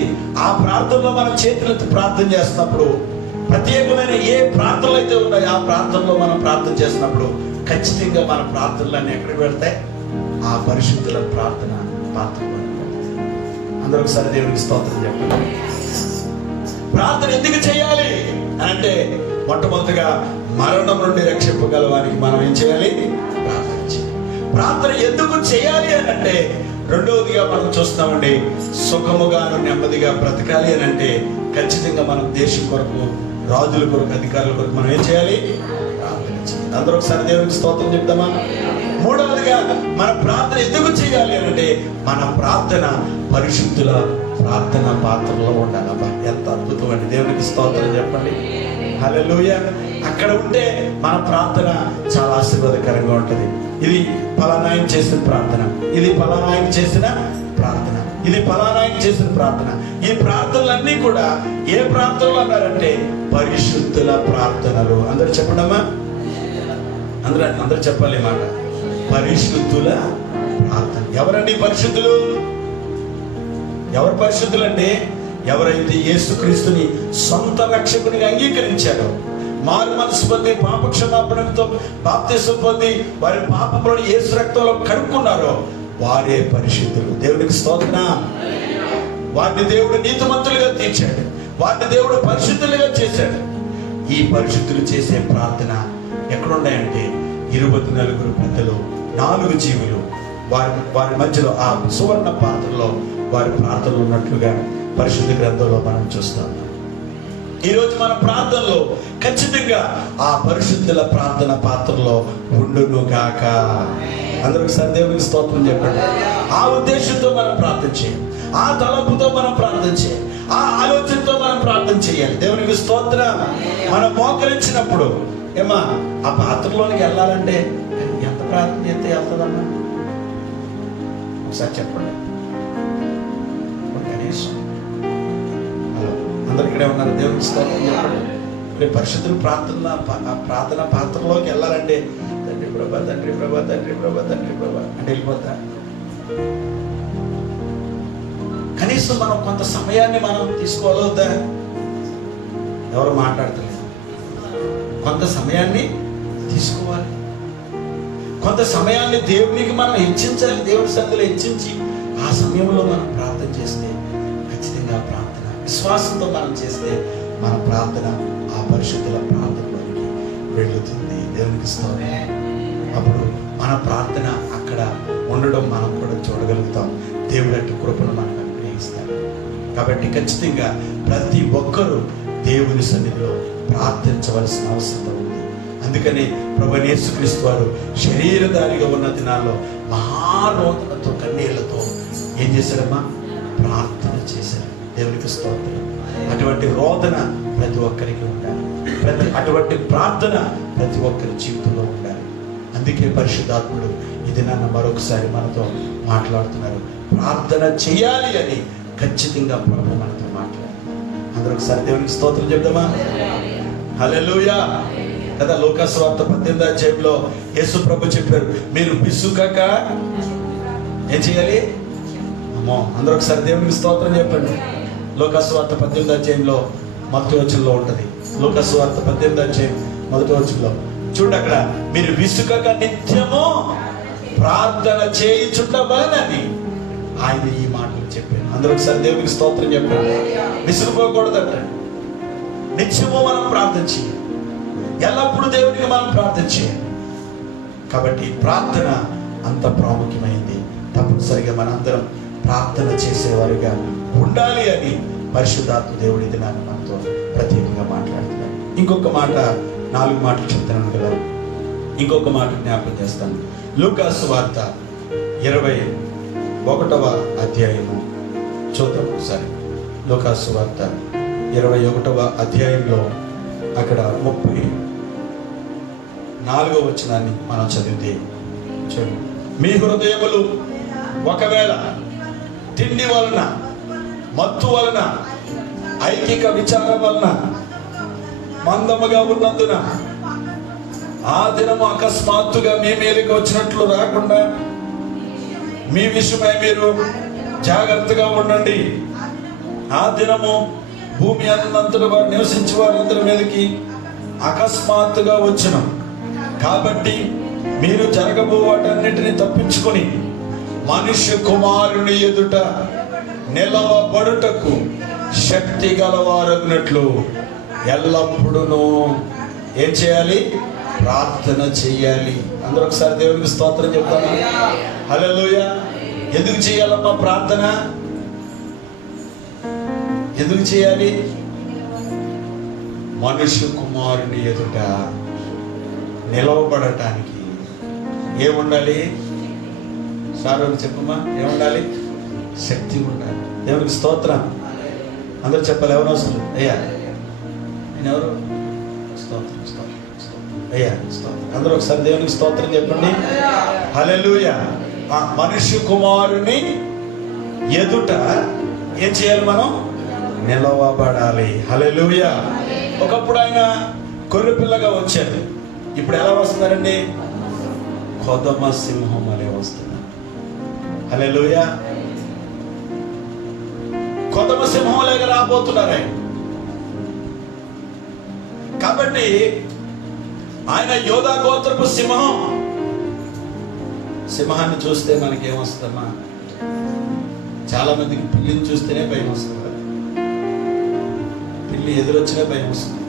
ఆ ప్రార్థనలో మనం చేతులెత్తి ప్రార్థన చేస్తున్నప్పుడు ప్రత్యేకమైన ఏ ప్రార్థనలు అయితే ఉన్నాయో ఆ ప్రార్థనలో మనం ప్రార్థన చేసినప్పుడు ఖచ్చితంగా మన ప్రార్థనలన్నీ ఎక్కడికి వెళ్తాయి? ఆ పరిశుద్ధుల ప్రార్థన పాత్రలో. అందరూ ఒకసారి దేవునికి స్తోత్రం చెప్పండి. ప్రార్థన ఎందుకు చేయాలి అంటే, మొట్టమొదటిగా మరణం నుండి రక్షింపగల వారికి మనం ఏం చేయాలి? ప్రార్థన చేయాలి. ప్రార్థన ఎందుకు చేయాలి అని అంటే, రెండవదిగా మనం చూస్తామండి, సుఖముగాను నెమ్మదిగా బ్రతకాలి అని అంటే ఖచ్చితంగా మనం దేశం కొరకు, రాజుల కొరకు, అధికారుల కొరకు మనం ఏం చేయాలి? ప్రార్థన చేయాలి. అందరూ ఒకసారి దేవునికి స్తోత్రం చెప్తామా? మూడవదిగా మన ప్రార్థన ఎందుకు చేయాలి అని అంటే, మన ప్రార్థన పరిశుద్ధుల ప్రార్థన పాత్రలో ఉండాలి. అబ్బా, ఎంత అద్భుతం అండి! దేవునికి స్తోత్రం చెప్పండి. హల్లెలూయా. అక్కడ ఉంటే మన ప్రార్థన చాలా ఆశీర్వాదకరంగా ఉంటుంది. ఇది ఫలానాయన చేసిన ప్రార్థన, ఇది ఫలానాయన చేసిన ప్రార్థన, ఇది ఫలానాయన చేసిన ప్రార్థన. ఈ ప్రార్థనలన్నీ కూడా ఏ ప్రార్థనలు అన్నారంటే పరిశుద్ధుల ప్రార్థనలు. అందరూ చెప్పండమ్మా, అందరూ చెప్పాలి మాట. పరిశుద్ధుల ప్రార్థన. ఎవరండి పరిశుద్ధులు? ఎవరు పరిశుద్ధులండి? ఎవరైతే యేసుక్రీస్తుని సొంత రక్షకునిగా అంగీకరించారో, మారు మనసు పొంది పాప క్షమాపణతో బాప్తిసం పొంది వారి పాపములను యేసు రక్తంలో కడుక్కున్నారో వారే పరిశుద్ధులు. దేవునికి స్తోత్రం. వారిని దేవుడు నీతిమంతులుగా తీర్చాడు, వారిని దేవుడు పరిశుద్ధులుగా చేశాడు. ఈ పరిశుద్ధులు చేసే ప్రార్థన ఎక్కడున్నాయంటే 24 పెద్దలు, 4 జీవులు, వారి మధ్యలో ఆ సువర్ణ పాత్రలో వారి ప్రార్థనలు ఉన్నట్లుగా పరిశుద్ధ గ్రంథంలో మనం చూస్తాం. ఈరోజు మన ప్రార్థనలో ఖచ్చితంగా ఆ పరిశుద్ధుల ప్రార్థన పాత్రలో ఉండును గాక. అందరూ ఒకసారి దేవునికి స్తోత్రం చెప్పండి. ఆ ఉద్దేశంతో మనం ప్రార్థన చేయాలి, ఆ తలంపుతో మనం ప్రార్థన చేయాలి, ఆ ఆలోచనతో మనం ప్రార్థన చేయాలి. దేవునికి స్తోత్రం. మనం మోకరించినప్పుడు ఏమా ఆ పాత్రలోనికి వెళ్ళాలంటే ఎంత ప్రార్థన చేస్తే వెళ్తుందమ్మా? ఒకసారి చెప్పండి. కనీసం అందరు ఇక్కడే ఉన్నారు. దేవునికి స్తోత్రం చెప్పండి. పరిశుద్ధుల ప్రార్థన పాత్రలోకి వెళ్ళాలంటే తండ్రి ప్రభా, తండ్రి ప్రభా, తండ్రి ప్రభా, తండ్రి ప్రభా అంటే వెళ్ళిపోతా. కనీసం మనం కొంత సమయాన్ని మనం తీసుకోవాలవుతా? ఎవరు మాట్లాడతలేదు. కొంత సమయాన్ని తీసుకోవాలి, కొంత సమయాన్ని దేవునికి మనం హెచ్చించాలి. దేవుడి సన్నిధిలో హెచ్చించి ఆ సమయంలో మనం ప్రార్థన చేస్తే ఖచ్చితంగా ప్రార్థన విశ్వాసంతో మనం చేస్తే మన ప్రార్థన ఆ పరిశుద్ధుల ప్రార్థనలోకి వెళ్ళుతుంది. దేవునికి స్తోత్రం. అప్పుడు మన ప్రార్థన అక్కడ ఉండడం మనం కూడా చూడగలుగుతాం. దేవుడి అట్టి కృపను మనకు అనుగ్రహిస్తాడు. కాబట్టి ఖచ్చితంగా ప్రతి ఒక్కరూ దేవుని సన్నిధిలో ప్రార్థించవలసిన అవసరం ఉంది. అందుకని ప్రభువైన యేసుక్రీస్తు వారు శరీరధారిగా ఉన్న దినాల్లో మహారోదనతో కన్నీళ్లతో ఏం చేశారమ్మా? ప్రార్థన చేశారు. దేవునికి స్తోత్రం. అటువంటి రోదన ప్రతి ఒక్కరికి ఉండాలి, అటువంటి ప్రార్థన ప్రతి ఒక్కరి జీవితంలో ఉండాలి. అందుకే పరిశుద్ధాత్ముడు ఇది నన్ను మరొకసారి మనతో మాట్లాడుతున్నారు. ప్రార్థన చేయాలి అని ఖచ్చితంగా ప్రభు మనతో మాట్లాడారు. అందరూ ఒకసారి దేవునికి స్తోత్రం చెప్దామా? హల్లెలూయా. కదా లూకా సువార్త 18వ అధ్యాయంలో యేసు ప్రభు చెప్పారు, మీరు విసుగక ఏం చేయాలి? అమ్మో, అందరూ ఒకసారి దేవునికి స్తోత్రం చెప్పండి. లూకా సువార్త 18వ అధ్యాయంలో మొదటి వచనంలో ఉంటది. లూకా సువార్త 18వ అధ్యాయం మొదటి వచనంలో చూడండి. అక్కడ మీరు విసుగక నిత్యము ప్రార్థన చేయుచుండవలెనని ఆయన ఈ మాటలు చెప్పారు. అందరూ ఒకసారి దేవునికి స్తోత్రం చెప్పండి. విసుగుపోకూడదంట. నిత్యము మనం ప్రార్థన చేయాలి, ఎల్లప్పుడూ దేవునికి మనం ప్రార్థన చేయాలి. కాబట్టి ప్రార్థన అంత ప్రాముఖ్యమైంది. తప్పనిసరిగా మనందరం ప్రార్థన చేసేవారుగా ఉండాలి అని పరిశుద్ధాత్మ దేవుడి దినాన్ని మనతో ప్రత్యేకంగా మాట్లాడుతున్నారు. ఇంకొక మాట, 4 మాటలు చెప్తున్నాను కదా, ఇంకొక మాట జ్ఞాపకం చేస్తాను. లూకా సువార్త 21వ అధ్యాయము చూద్దాం ఒకసారి. లూకా సువార్త 21వ అధ్యాయంలో అక్కడ 34వ వచనాన్ని మనం చదివితే చూడండి. మీ హృదయములు ఒకవేళ తిండి వలన, మత్తు వలన, ఐకిక విచారం వలన మందముగా ఉన్నందున ఆ దినము అకస్మాత్తుగా మీ మీదకి వచ్చినట్లు రాకుండా మీ విషయమై మీరు జాగ్రత్తగా ఉండండి. ఆ దినము భూమి అంతటా వారు నివసించే వారందరి మీదకి అకస్మాత్తుగా వచ్చును. కాబట్టి మీరు జరగబో వాటన్నిటిని తప్పించుకొని మనుష్య కుమారుని ఎదుట నిలవబడుటకు శక్తి గలవారగినట్లు ఎల్లప్పుడూ ఏం చేయాలి? ప్రార్థన చేయాలి. అందరూ ఒకసారి దేవునికి స్తోత్రం చెప్తాను. హల్లెలూయా. ఎందుకు చేయాలమ్మా ప్రార్థన? ఎందుకు చేయాలి? మనుష్య కుమారుని ఎదుట నిలవబడటానికి ఏముండాలి? సార్ చెప్పమ్మా, ఏముండాలి? శక్తి ఉండాలి. దేవునికి స్తోత్రం. అందరూ చెప్పాలి. ఎవరు అవసరం? అయ్యా నేను ఎవరు? స్తోత్రం స్తోత్రం అయ్యా స్తోత్రం. అందరూ ఒకసారి దేవునికి స్తోత్రం చెప్పండి. హల్లెలూయా. మనుష్య కుమారుని ఎదుట ఏం చేయాలి? మనం నిలవబడాలి. హల్లెలూయా. ఒకప్పుడు ఆయన గొర్రె పిల్లగా వచ్చారు. ఇప్పుడు ఎలా వస్తున్నారండి? కొదమ సింహం అనే వస్తున్నారు. హల్లెలూయా. కొదమ సింహం లేక రాబోతున్నారు ఆయన. కాబట్టి ఆయన యోధా గోత్రపు సింహం. సింహాన్ని చూస్తే మనకేమొస్తుందమ్మా? చాలా మందికి పిల్లిని చూస్తేనే భయం వస్తుంది. పిల్లి ఎదురొచ్చినా భయం వస్తుంది.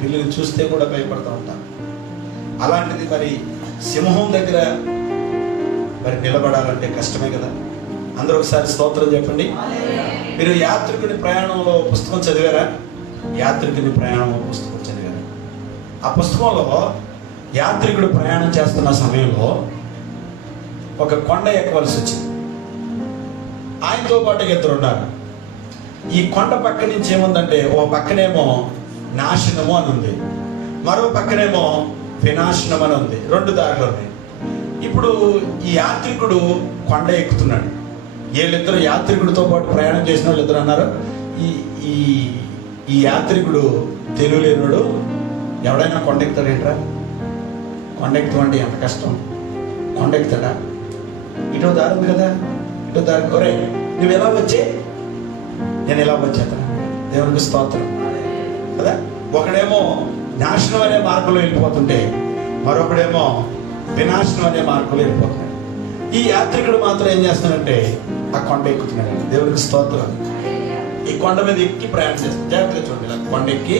పిల్లిని చూస్తే కూడా భయపడుతూ ఉంటాం. అలాంటిది మరి సింహం దగ్గర మరి నిలబడాలంటే కష్టమే కదా. అందరూ ఒకసారి స్తోత్రం చెప్పండి. మీరు యాత్రికుని ప్రయాణంలో పుస్తకం చదివారా? యాత్రికుని ప్రయాణం పుస్తకం చదివారా? ఆ పుస్తకంలో యాత్రికుడు ప్రయాణం చేస్తున్న సమయంలో ఒక కొండ ఎక్కవలసి వచ్చింది. ఆయనతో పాటు ఇద్దరు ఉన్నారు. ఈ కొండ పక్క నుంచి ఏముందంటే, ఓ పక్కనేమో నాశనము అని ఉంది, మరో పక్కనేమో వినాశనం అని ఉంది. రెండు దారులు ఉన్నాయి. ఇప్పుడు ఈ యాత్రికుడు కొండ ఎక్కుతున్నాడు. వీళ్ళిద్దరు యాత్రికుడితో పాటు ప్రయాణం చేసిన వాళ్ళు ఇద్దరు అన్నారు, ఈ యాత్రికుడు తెలియలేనుడు ఎవడైనా కొండ ఎక్కుతాడేంట్రా? కొండ ఎక్కుతామంటే ఎంత కష్టం. కొండ ఎక్కుతాడా? ఇటో దారి ఉంది కదా, ఇటో దారి. ఒరే నువ్వు ఎలా వచ్చే? నేను ఎలా వచ్చేత? దేవునికి స్తోత్రం కదా. ఒకడేమో నాశనం అనే మార్గంలో వెళ్ళిపోతుంటే మరొకడేమో వినాశనం అనే మార్గంలో వెళ్ళిపోతున్నాడు. ఈ యాత్రికుడు మాత్రం ఏం చేస్తానంటే ఆ కొండ ఎక్కుతున్నాడు. దేవునికి స్తోత్రం. ఈ కొండ మీద ఎక్కి ప్రయాణం చేస్తాడు. జాగ్రత్తగా చూడండి. ఇలా కొండ ఎక్కి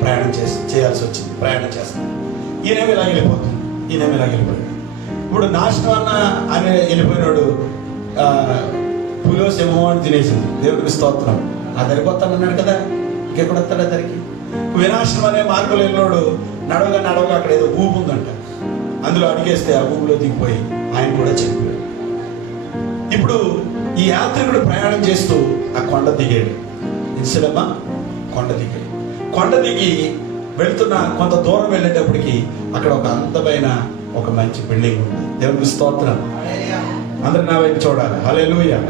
ప్రయాణం చేయాల్సి వచ్చింది. ప్రయాణం చేస్తాడు. ఈయనేమి ఇలా వెళ్ళిపోతుంది, ఈయనేమి ఇలా వెళ్ళిపోయాడు. ఇప్పుడు నాశనం అని వెళ్ళిపోయినాడు. పులో సింహం అని తినేసింది. దేవుడికి స్తోత్రం. ఆ దరికి వస్తానన్నాడు కదా, ఇంకెక్కడ వస్తాడు ఆ దరికి? వినాశనం అనే మార్గంలో వెళ్ళినాడు. నడవగా అక్కడ ఏదో ఊపు ఉందంట. అందులో అడిగేస్తే ఆ ఊపిలో దిగిపోయి ఆయన కూడా చనిపోయాడు. ఇప్పుడు ఈ యాత్రికుడు ప్రయాణం చేస్తూ ఆ కొండ దిగాడు. ఇన్సలమ్మా కొండ దిగి వెళ్తున్న కొంత దూరం వెళ్ళేటప్పటికి అక్కడ ఒక అందమైన ఒక మంచి బిల్డింగ్ ఉంది. దేవునికి స్తోత్రం. అందరు నా వైపు చూడాలి. హల్లెలూయా.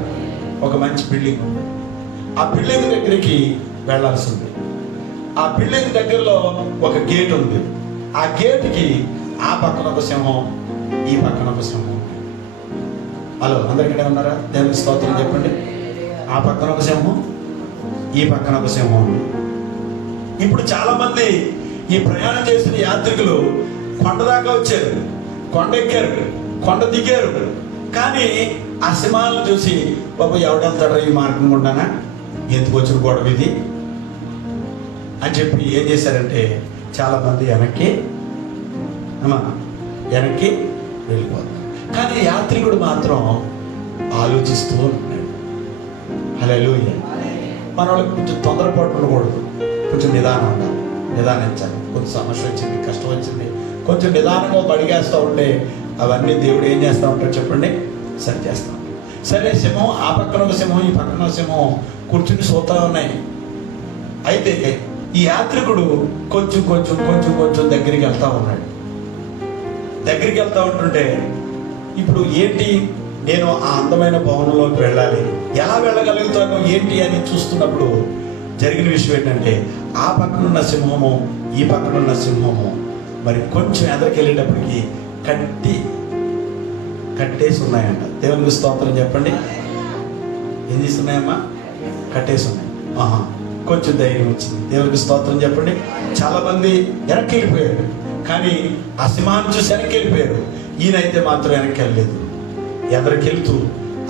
ఒక మంచి బిల్డింగ్ ఉంది. ఆ బిల్డింగ్ దగ్గరికి వెళ్లాల్సి ఉంది. ఆ బిల్డింగ్ దగ్గరలో ఒక గేట్ ఉంది. ఆ గేట్కి ఆ పక్కన ఒక సింహం, ఈ పక్కన ఒక సింహం. హలో, అందరికీ ఉన్నారా? దేవునికి స్తోత్రం చెప్పండి. ఆ పక్కన ఒక సింహం, ఈ పక్కన ఒక సింహం ఉంది. ఇప్పుడు చాలా మంది ఈ ప్రయాణం చేసిన యాత్రికులు కొండ దాకా వచ్చారు, కొండ ఎక్కారు, కొండ దిగారు. కానీ ఆ సింహాలను చూసి బాబు ఎవడెళ్తాడో ఈ మార్గం గుండానా, ఎందుకు వచ్చిన గొడవ ఇది అని చెప్పి ఏం చేశారంటే చాలా మంది వెనక్కి వెళ్ళిపోతారు. కానీ యాత్రికుడు మాత్రం ఆలోచిస్తూ ఉన్నాడు. హల్లెలూయా. మన వాళ్ళకి కొంచెం తొందరపాటు ఉండకూడదు, కొంచెం నిదానం ఉండాలి, నిదానించాలి. కొంచెం సమస్య వచ్చింది, కష్టం వచ్చింది, కొంచెం నిదానంగా అడిగేస్తూ ఉంటే అవన్నీ దేవుడు ఏం చేస్తూ ఉంటాడు చెప్పండి? సరి చేస్తాం. సరే, సింహం ఆ పక్కన ఒక సింహం, ఈ పక్కన ఒక సింహం కూర్చుని సోతా ఉన్నాయి. అయితే ఈ యాత్రికుడు కొంచెం దగ్గరికి వెళ్తా ఉన్నాడు. దగ్గరికి వెళ్తా ఉంటుంటే ఇప్పుడు ఏంటి, నేను ఆ అందమైన భవనంలోకి వెళ్ళాలి, ఎలా వెళ్ళగలుగుతాను ఏంటి అని చూస్తున్నప్పుడు జరిగిన విషయం ఏంటంటే ఆ పక్కనున్న సింహము, ఈ పక్కనున్న సింహము మరి కొంచెం ఎదరికి వెళ్ళేటప్పటికి కట్టేసి ఉన్నాయంట. దేవునికి స్తోత్రం చెప్పండి. ఏం చేస్తున్నాయమ్మా? కట్టేసి ఉన్నాయి. కొంచెం ధైర్యం వచ్చింది. దేవునికి స్తోత్రం చెప్పండి. చాలా మంది వెనక్కి వెళ్ళిపోయారు, కానీ ఆ సింహాన్ని చూసి వెనక్కి వెళ్ళిపోయారు. ఈయనైతే మాత్రం వెనక్కి వెళ్ళలేదు. ఎదరికి వెళ్తూ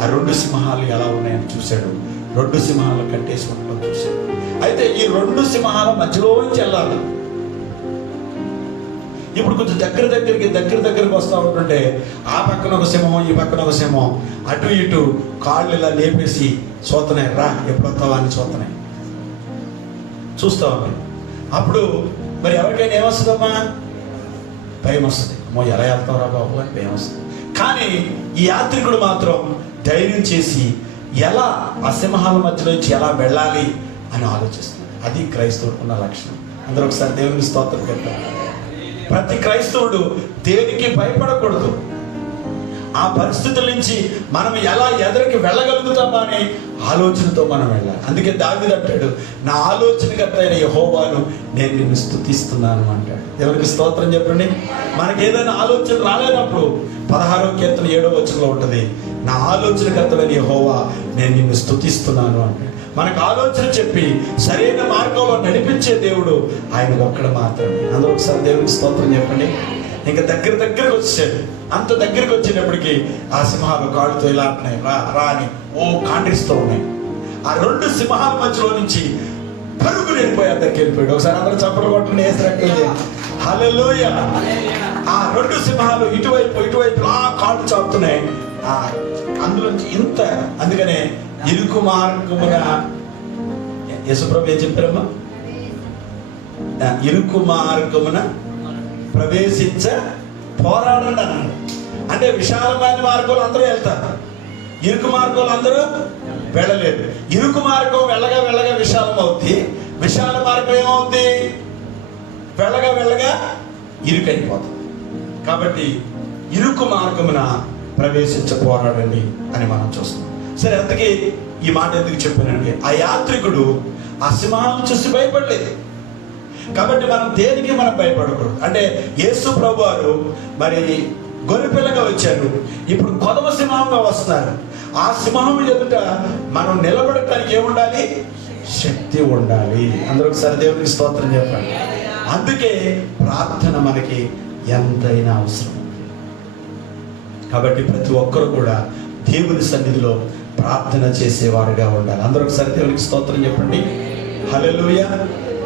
ఆ 2 సింహాలు ఎలా ఉన్నాయని చూశాడు. 2 సింహాలు కట్టేసి ఉండడం చూశాడు. అయితే ఈ 2 సింహాల మధ్యలోంచి వెళ్ళాలి. ఇప్పుడు కొంచెం దగ్గరికి వస్తూ ఉంటుంటే ఆ పక్కన ఒక సింహం, ఈ పక్కన ఒక సింహం, అటు ఇటు కాళ్ళు ఇలా లేపేసి చూస్తున్నాయి. రా, ఎప్పుడు వస్తావా అని చూస్తున్నాయి, చూస్తా ఉన్నాయి. అప్పుడు మరి ఎవరికైనా ఏమొస్తుందమ్మా? భయం వస్తుంది. అమ్మో, ఎలా వెళ్తావురా బాబు అని భయం వస్తుంది. కానీ ఈ యాత్రికుడు మాత్రం ధైర్యం చేసి ఎలా ఆ సింహాల మధ్యలోంచి ఎలా వెళ్ళాలి అని ఆలోచిస్తున్నాడు. అది క్రైస్తవుడికి ఉన్న లక్షణం. అందరూ ఒకసారి దేవునికి స్తోత్రం చెప్తారు. ప్రతి క్రైస్తవుడు దేనికి భయపడకూడదు. ఆ పరిస్థితుల నుంచి మనం ఎలా ఎదరికి వెళ్ళగలుగుతామా అనే ఆలోచనతో మనం వెళ్ళాలి. అందుకే దావీదు అంటాడు, నా ఆలోచనకర్త అయిన యెహోవాను నేను నిన్ను స్తుతిస్తున్నాను అంటాడు. దేవునికి స్తోత్రం చెప్పండి. మనకి ఏదైనా ఆలోచన రాలేనప్పుడు 16వ కీర్తన 7వ వచనంలో ఉంటుంది, నా ఆలోచనకర్తమైన యెహోవా నేను నిన్ను స్తుతిస్తున్నాను అంటాడు. మనకు ఆలోచన చెప్పి సరైన మార్గంలో నడిపించే దేవుడు ఆయన ఒక్కడు మాత్రమే. అందరూ ఒకసారి దేవునికి స్తోత్రం చెప్పండి. ఇంకా దగ్గరికి వచ్చాడు. అంత దగ్గరికి వచ్చేటప్పటికి ఆ సింహాలు కాళ్ళతో ఇలా అంటున్నాయి, రా అని కాండ్రిస్తూ ఉన్నాయి. ఆ 2 సింహాల మధ్యలో నుంచి పరుగు వెళ్ళిపోయి దగ్గరికి వెళ్ళిపోయాడు. ఒకసారి అందరూ చప్పట్లు కొట్టండి, హల్లెలూయా. ఆ 2 సింహాలు ఇటువైపు కాళ్ళు చాపుతున్నాయి. అందులోంచి అందుకనే ఇరుకు మార్గమున, యేసుప్రభు ఏం చెప్పారమ్మా? ఇరుకు మార్గమున ప్రవేశించ పోరాడండి అన్నాడు. అంటే విశాలమైన మార్గంలో అందరూ వెళ్తారు, ఇరుకు మార్గంలో అందరూ వెళ్ళలేదు. ఇరుకు మార్గం వెళ్ళగా విశాలం అవుద్ది, విశాల మార్గం ఏమవుద్ది? వెళ్ళగా ఇరుకైపోతుంది. కాబట్టి ఇరుకు మార్గమున ప్రవేశించ పోరాడండి అని మనం చూస్తున్నాం. సరే, అంతకీ ఈ మాట ఎందుకు చెప్పానండి? ఆ యాత్రికుడు ఆ సింహాలను చూసి భయపడలేదు. కాబట్టి మనం దేనికి మనం భయపడకూడదు. అంటే యేసు ప్రభు వారు మరి గొర్రెపిల్లగా వచ్చారు, ఇప్పుడు కొదవ సింహంగా వస్తున్నారు. ఆ సింహం ఎదుట మనం నిలబడటానికి ఏముండాలి? శక్తి ఉండాలి. అందరూ ఒకసారి దేవునికి స్తోత్రం చెప్పండి. అందుకే ప్రార్థన మనకి ఎంతైనా అవసరం. కాబట్టి ప్రతి ఒక్కరు కూడా దేవుని సన్నిధిలో ప్రార్థన చేసేవారుగా ఉండాలి. అందరూ ఒకసారి దేవునికి స్తోత్రం చెప్పండి, హల్లెలూయా.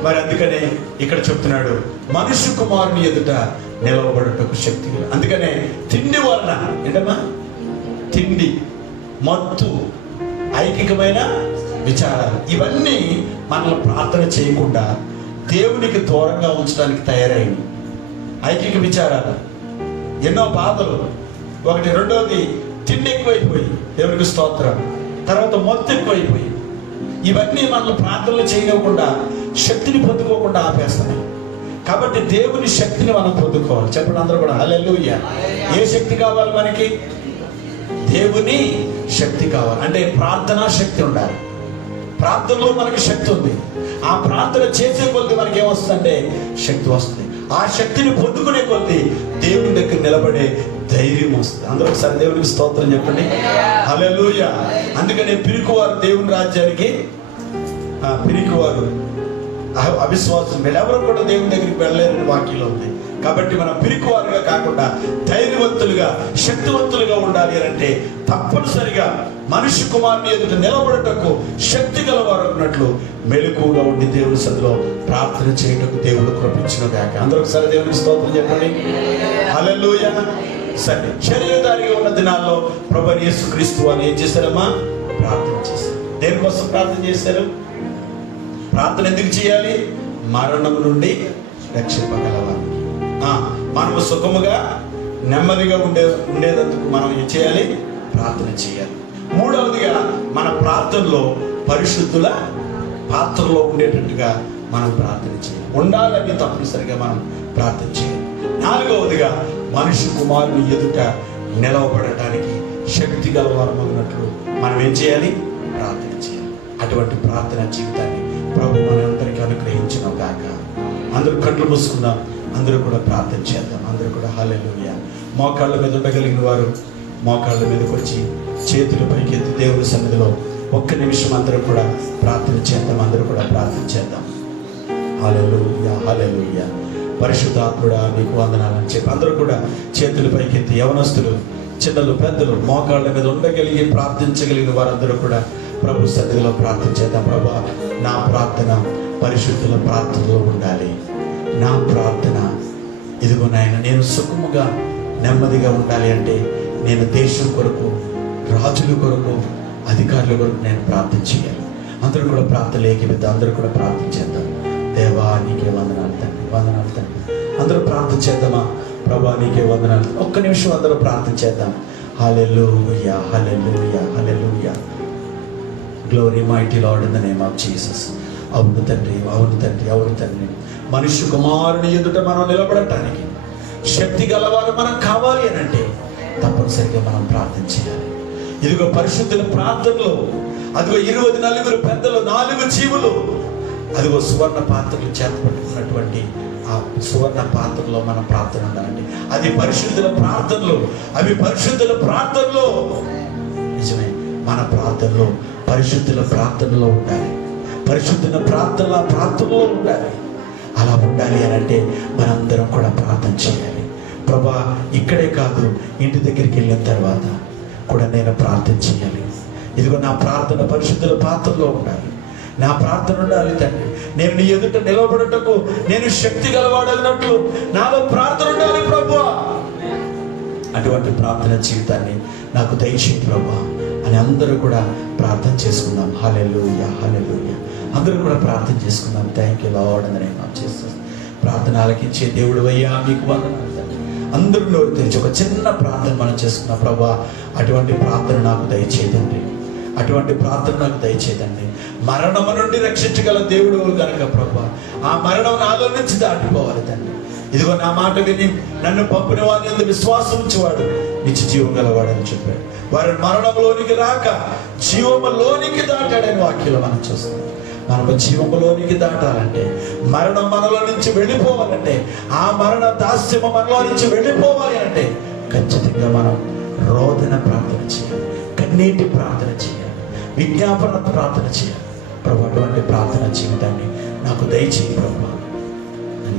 మరి అందుకనే ఇక్కడ చెప్తున్నాడు, మనుష్య కుమారుని ఎదుట నిలవబడుటకు శక్తి. అందుకనే తిండి వలన ఏంటమ్మా? తిండి, మత్తు, ఐకికమైన విచారాలు, ఇవన్నీ మనల్ని ప్రార్థన చేయకుండా దేవునికి దూరంగా ఉంచడానికి తయారైంది. ఐకిక విచారాలు, ఎన్నో బాధలు, ఒకటి. రెండవది తిండి ఎక్కువైపోయి, దేవునికి స్తోత్రం. తర్వాత మత్తు ఎక్కువైపోయి, ఇవన్నీ మనల్ని ప్రార్థనలు చేయకుండా శక్తిని పొందుకోకుండా ఆపేస్తున్నాయి. కాబట్టి దేవుని శక్తిని మనం పొందుకోవాలి. చెప్పండి అందరూ కూడా హల్లెలూయా. ఏ శక్తి కావాలి మనకి? దేవుని శక్తి కావాలి. అంటే ప్రార్థనా శక్తి ఉండాలి. ప్రార్థనలో మనకి శక్తి ఉంది. ఆ ప్రార్థన చేసే కొద్ది మనకి ఏమొస్తుందంటే శక్తి వస్తుంది. ఆ శక్తిని పొందుకునే కొద్ది దేవుని దగ్గర నిలబడే ధైర్యం వస్తుంది. అందరూ ఒకసారి దేవునికి స్తోత్రం చెప్పండి, హల్లెలూయా. అందుకనే పిరికివారు దేవుని రాజ్యానికి, పిరికివారు అవిశ్వాసం వీళ్ళెవరూ కూడా దేవుని దగ్గరికి వెళ్ళలేరని వాక్యంలో ఉంది. కాబట్టి మనం పిరికివారుగా కాకుండా ధైర్యవంతులుగా, శక్తివంతులుగా ఉండాలి అంటే తప్పనిసరిగా మనిషి కుమారుని ఎదుట నిలబడటకు శక్తి గలవారు ఉన్నట్లు మెలకువగా ఉండి దేవుని సన్నిధిలో ప్రార్థన చేయటకు దేవుడు కృపించిన దాకా. అందరూ ఒకసారి దేవునికి స్తోత్రం చెప్పండి, హల్లెలూయా. సరే, శరీరధారిగా ఉన్న దినాల్లో ప్రభువైన యేసుక్రీస్తు వారు ఏం చేశారమ్మా? ప్రార్థన చేశారు. దేనికోసం ప్రార్థన చేశారు? ప్రార్థన ఎందుకు చేయాలి? మరణం నుండి రక్షింపగలవారు. మనము సుఖముగా నెమ్మదిగా ఉండేందుకు మనం ఏం చేయాలి? ప్రార్థన చేయాలి. మూడవదిగా మన ప్రార్థనలో పరిశుద్ధుల పాత్రలో ఉండేటట్టుగా మనం ప్రార్థన చేయాలి. ఉండాలని తప్పనిసరిగా మనం ప్రార్థన చేయాలి. నాలుగవదిగా మనిషి కుమారుని ఎదుట నిలవబడటానికి శక్తి గలవారమన్నట్లు మనం ఏం చేయాలి? ప్రార్థన చేయాలి. అటువంటి ప్రార్థన జీవితాన్ని ప్రభు మనందరికీ అనుగ్రహించిన గాక. అందరూ కళ్ళు మూసుకుందాం, అందరూ కూడా ప్రార్థన చేద్దాం. అందరూ కూడా హల్లెలూయా. మోకాళ్ళ మీద ఉండగలిగిన వారు మోకాళ్ళ మీదకి వచ్చి చేతులు పైకెత్తి దేవుని సన్నిధిలో ఒక్క నిమిషం అందరూ కూడా ప్రార్థన చేద్దాం. అందరూ కూడా ప్రార్థన చేద్దాం. హల్లెలూయా, హల్లెలూయా. పరిశుద్ధాత్ముడా నీకు వందనాలని చెప్పి అందరూ కూడా చేతులు పైకెత్తి, యవనస్తులు, చిన్నలు, పెద్దలు, మోకాళ్ళ మీద ఉండగలిగి ప్రార్థించగలిగిన వారందరూ కూడా ప్రభు సన్నిధిలో ప్రార్థన చేద్దాం. ప్రభా, నా ప్రార్థన పరిశుద్ధుల ప్రార్థనలో ఉండాలి. నా ప్రార్థన ఇదిగో నాయన, నేను సుఖముగా నెమ్మదిగా ఉండాలి అంటే నేను దేశం కొరకు, రాజుల కొరకు, అధికారుల కొరకు నేను ప్రార్థన చేయాలి. అందరూ కూడా ప్రార్థన ఏకీభవిద్దాం. అందరూ కూడా ప్రార్థన చేద్దాం. దేవా నీకే వందనాలు తండ్రి, వందనాలు తండ్రి. అందరూ ప్రార్థన చేద్దామా? ప్రభా నీకే వందనాలు. ఒక్క నిమిషం అందరూ ప్రార్థన చేద్దాం. Hallelujah, hallelujah, hallelujah. Glory mighty lord in the name of Jesus. అవును తండ్రి, అవును తండ్రి, అవును తండ్రి. మనుష్య కుమారుని ఎదుట మనం నిలబడటానికి శక్తి గలవారు మనం కావాలి అని అంటే తప్పనిసరిగా మనం ప్రార్థన చేయాలి. ఇదిగో పరిశుద్ధుల ప్రార్థనలో అదిగో 24 పెద్దలు, 4 జీవులు అదిగో సువర్ణ పాత్రలు చేతపట్టుకున్నటువంటి ఆ సువర్ణ పాత్రలో మన ప్రార్థన ఉండాలండి. అది పరిశుద్ధుల ప్రార్థనలో, అవి పరిశుద్ధుల ప్రార్థనలో. నిజమే, మన ప్రార్థనలో పరిశుద్ధుల ప్రార్థనలో ఉండాలి. పరిశుద్ధుల ప్రార్థనలో ఉండాలి. అలా ఉండాలి అని అంటే మనందరం కూడా ప్రార్థన చేయాలి. ప్రభా, ఇక్కడే కాదు, ఇంటి దగ్గరికి వెళ్ళిన తర్వాత కూడా నేను ప్రార్థన చేయాలి. ఇదిగో నా ప్రార్థన పరిశుద్ధుల పాత్రలో ఉండాలి. నా ప్రార్థన ఉండాలి తండ్రి. నేను నీ ఎదుట నిలబడటకు నేను శక్తి గలవాడగినట్లు నాలో ప్రార్థన ఉండాలి ప్రభువా. అటువంటి ప్రార్థన జీవితాన్ని నాకు దయచేయి ప్రభువా అని అందరూ కూడా ప్రార్థన చేసుకుందాం. హల్లెలూయా, హల్లెలూయా. అందరూ కూడా ప్రార్థన చేసుకుందాం. థ్యాంక్ యూ లార్డ్ అని నేను చేస్తాను. ప్రార్థన ఆలకించే దేవుడు అయ్యా మీకు వందనాలు తండ్రి. అందరూ నోరు తెరిచి ఒక చిన్న ప్రార్థన మనం చేసుకున్నాం. ప్రభువా, అటువంటి ప్రార్థన నాకు దయచేయండి, అటువంటి ప్రార్థన నాకు దయచేయండి. మరణము నుండి రక్షించగల దేవుడు కనుక ప్రభువా, ఆ మరణం నాలో నుంచి దాటిపోవాలి తండ్రి. ఇదిగో నా మాట విని నన్ను పంపిన వారిని ఎందుకు విశ్వాసం ఉంచేవాడు నిత్య జీవం గలవాడని చెప్పాడు. వారి మరణంలోనికి రాక జీవములోనికి దాటాడని వాక్యంలో మనం చూస్తాం. మనము జీవములోనికి దాటాలంటే, మరణం మనలో నుంచి వెళ్ళిపోవాలంటే, ఆ మరణ దాస్యము మనలో నుంచి వెళ్ళిపోవాలి అంటే ఖచ్చితంగా మనం రోదన ప్రార్థన చేయాలి, కన్నీటి ప్రార్థన చేయాలి, విజ్ఞాపన ప్రార్థన చేయాలి. ప్రభు, అటువంటి ప్రార్థన జీవితాన్ని నాకు దయచేయి ప్రభు.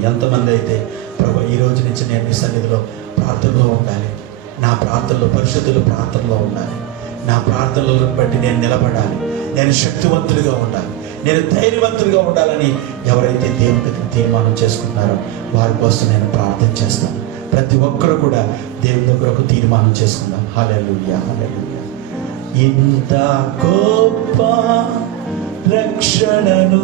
ఎంతమంది అయితే ప్రభు ఈ రోజు నుంచి నేను మీ సన్నిధిలో ప్రార్థనలో ఉండాలి, నా ప్రార్థనలో పరిశుద్ధుల ప్రార్థనలో ఉండాలి, నా ప్రార్థనలను బట్టి నేను నిలబడాలి, నేను శక్తివంతులుగా ఉండాలి, నేను ధైర్యవంతులుగా ఉండాలని ఎవరైతే దేవుని దగ్గర తీర్మానం చేసుకుంటున్నారో వారి కోసం నేను ప్రార్థన చేస్తాను. ప్రతి ఒక్కరు కూడా దేవుని దగ్గర ఒక తీర్మానం చేసుకుందాం. హల్లెలూయా, హల్లెలూయా. ఇంత గొప్ప రక్షణను